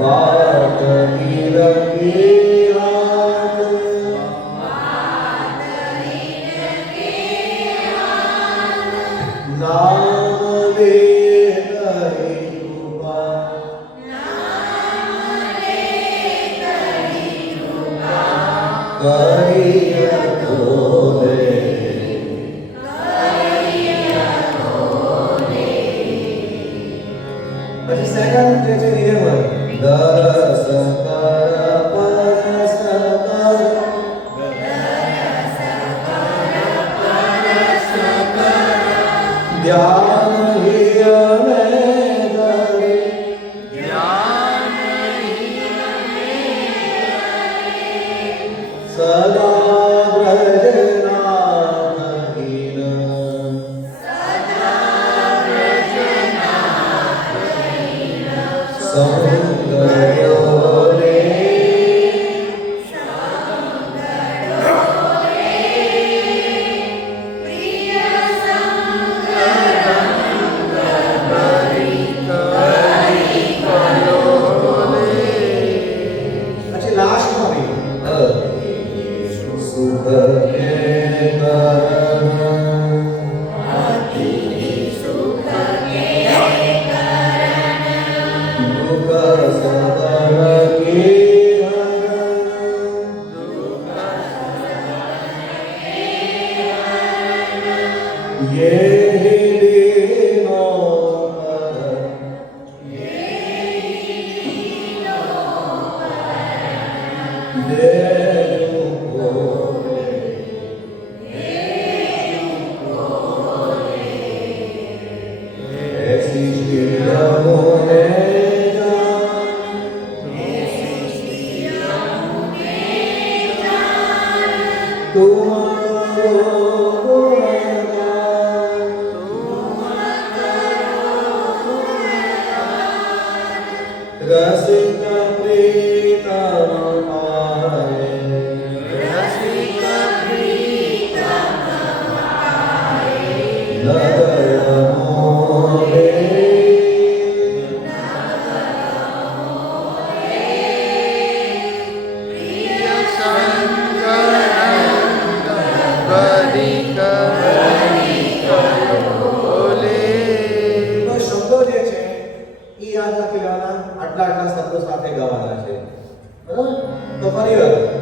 બાત નામ લે કરી કૃપા કરીય તોલે પછી સેકન્ડ જે છે નિયમ દરસ કર પરસ કર ધ્યાન હિય મે ધરે સદા વ્રજનાથ હીન સંગયો રે પછી લાસ્ટમાં બી સુખ કે કરણ દુઃખ સદન કે હરણ યે લીનો રસિક પ્રીતમ પાય નગર મોરે શબ્દો જે છે એ યાદ રાખી લેવાના આટલા આટલા શબ્દો સાથે ગાવાના છે બરાબર તો ફરી વાર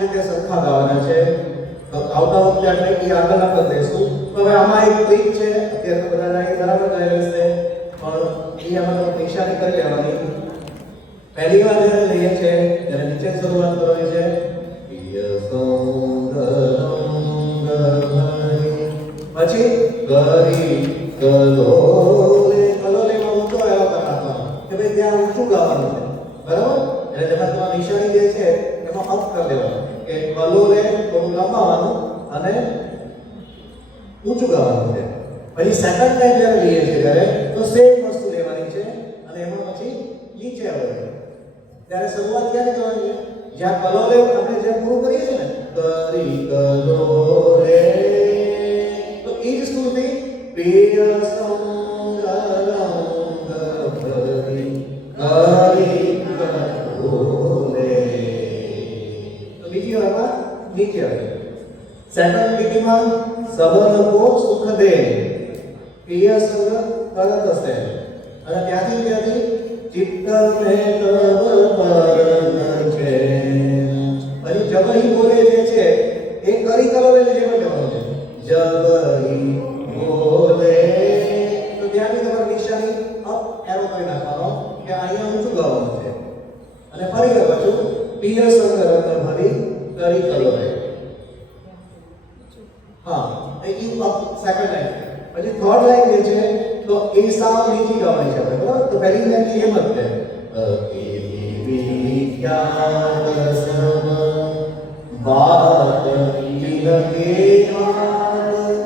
રીતે સરખા ગાવાના છે. તો આવતા વખતે આપણે એ આગળના પર દઈશું. તો હવે આમાં એક ટ્રીક છે, અત્યારે તો બધા જાણી બરાબર ગાયેલ છે, પણ એ આમાં નિશાની કરી લેવાની. પહેલી વાર જ્યારે લઈએ છે ત્યારે નીચે શરૂઆત કરવાની છે. પિય પછી કરી કલોલે, કલોલેમાં ઊંચો આવ્યો કરવાનો કે ભાઈ ત્યાં ઊંચું ગાવાનું છે, બરાબર? એટલે જેમાં તમારી નિશાની જે છે એમાં અપ કરી દેવાનું કે કલોલે થોડું લંબાવવાનું અને ઊંચું ગાવાનું છે. પછી સેકન્ડ ટાઈમ જ્યારે લઈએ છીએ ત્યારે તો સેમ વસ્તુ લેવાની છે અને એમાં પછી નીચે આવવાનું. ત્યારે શરૂઆત ક્યારે કરવાની છે? જ્યાં કલોલે આપણે જે પૂરું કરીએ છીએ ને, કરી કલોલે, તો એ જ સુરથી પિય સંગરંગ ભરી કરી કલોલે. તો બીજી વારમાં નીચે આવે. સેકન્ડ લીટીમાં સબન કો સુખ દે, પિય સંગ તરત હશે અને ત્યાંથી ચિત્ત મે તબ પરન છે. પછી જબહી બોલે જે છે એ કરી કલોલે જેમ જવાનું છે. જબહી બોલે, તો ત્યાંથી તમારી નિશાની અપ એરો કરી નાખવાનો કે અહીંયા ઊંચું ગાવાનું છે. અને ફરી વાર પાછું પિય સંગ રંગ ભરી કરી કલોલે. હા, એ અપ સેકન્ડ લાઈન. પછી થર્ડ લાઈન જે છે તો એ સાવ નીચી ગાવાની છે આપણે, બરાબર? તો પહેલી લાઈન એમ જ છે. અતિ વિખ્યાત સબ બાત ઇનકે હાથ.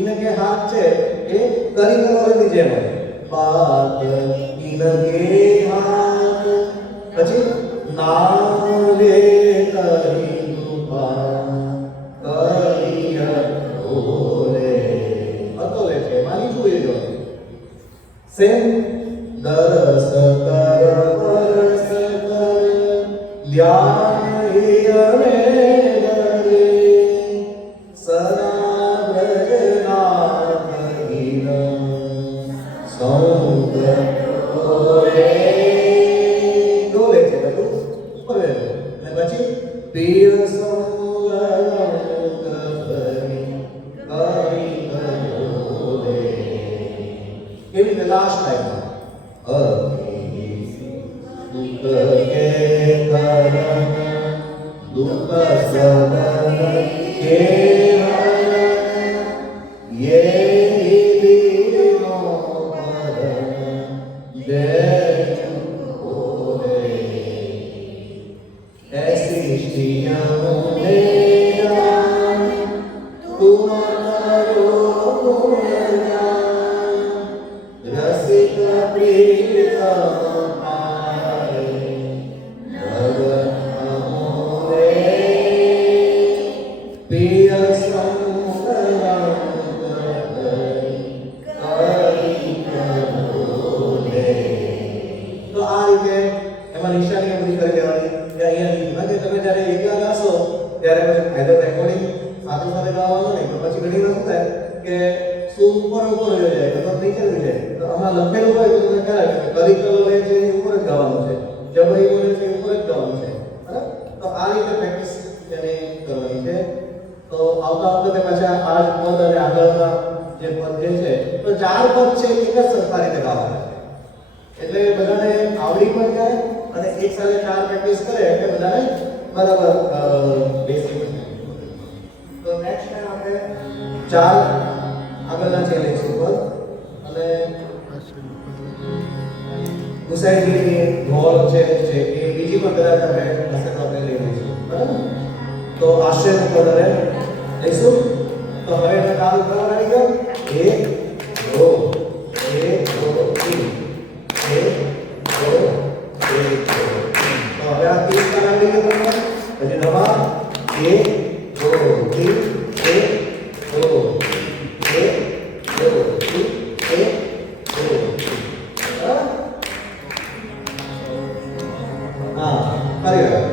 ઇનકે હાથ છે એ કરી કલોલેની જેમ હોય. બાત ઇનકે હાથ. પછી નાવે કરી કૃપા કરીય બોલે, અતોલે છે માની જોઈએ જો સેમ. દરસ કર પરસ કર ધ્યાન હિયને દરે સદા બ્રજનાથ હિન સૌંદ ઓરે. ડોલે છે બધું ઉપર રહેલું. અને પછી પિય સંગરંગ ભરી કરી કલોલે. એવી રીતે લાસ્ટ ટાઈમ દુઃખ કે કરણ દુઃખ સદન કે હરણ યે દીનો પદન દે બોલે. ऐसी श्रियं लेना तुम्हारो गुणगान रसिक प्रीतम पाए भगत अमोरे. प्रिय संगरंग भरी કરી કલોલે. તો આ રીતે એમાં નિશાની બધી કરી દેવાની. અહીંયા તમે જ્યારે એકલા ગાશો ત્યારે પછી ફાયદો રેકોર્ડિંગ સાથે સાથે ગાવાનું નહીં, પણ પછી ઘણી વાર શું થાય કે શું ઉપર હોય જાય તો નીચે આવી જાય. તો આમાં લખેલું હોય તો તમને ખ્યાલ આવે કે કરી કલોલે છે એ ઉપર જ ગાવાનું છે, જબહી બોલે છે એ ઉપર જ ગાવાનું છે, બરાબર? તો આ રીતે પ્રેક્ટિસ એને કરવાની છે. તો આવતા વખતે પાછા આ જ પદ અને આગળના જે પદ જે છે તો ચાર પદ છે એક જ સરખા રીતે ગાવાના છે. એટલે બધાને આવડી પણ જાય અને એક સાથે ચાર પ્રેક્ટિસ કરે એટલે બધાને બરાબર બેસી. તો નેક્સ્ટ ટાઈમ આપણે ચાર આગળના છે લઈશું પદ અને ગુસાઈજીની ઢોલ છે એ બીજી પણ કદાચ આપણે હશે તો આપણે લઈ લઈશું, બરાબર? તો આશ્ચર્ય પદ હવે લઈશું. તો હવે આપણે ચાલુ કરવા આવી ગયો. 1 2 1 2 3 1 2 તો હવે આ 30 વાર આવી ગયો બરાબર. પછી નવા 1 2 3 1 2 1 2 3 1 2 હા કરી રહ્યા.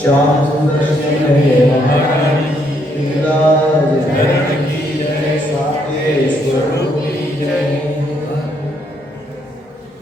श्याम सुंदर श्री हरे महाराज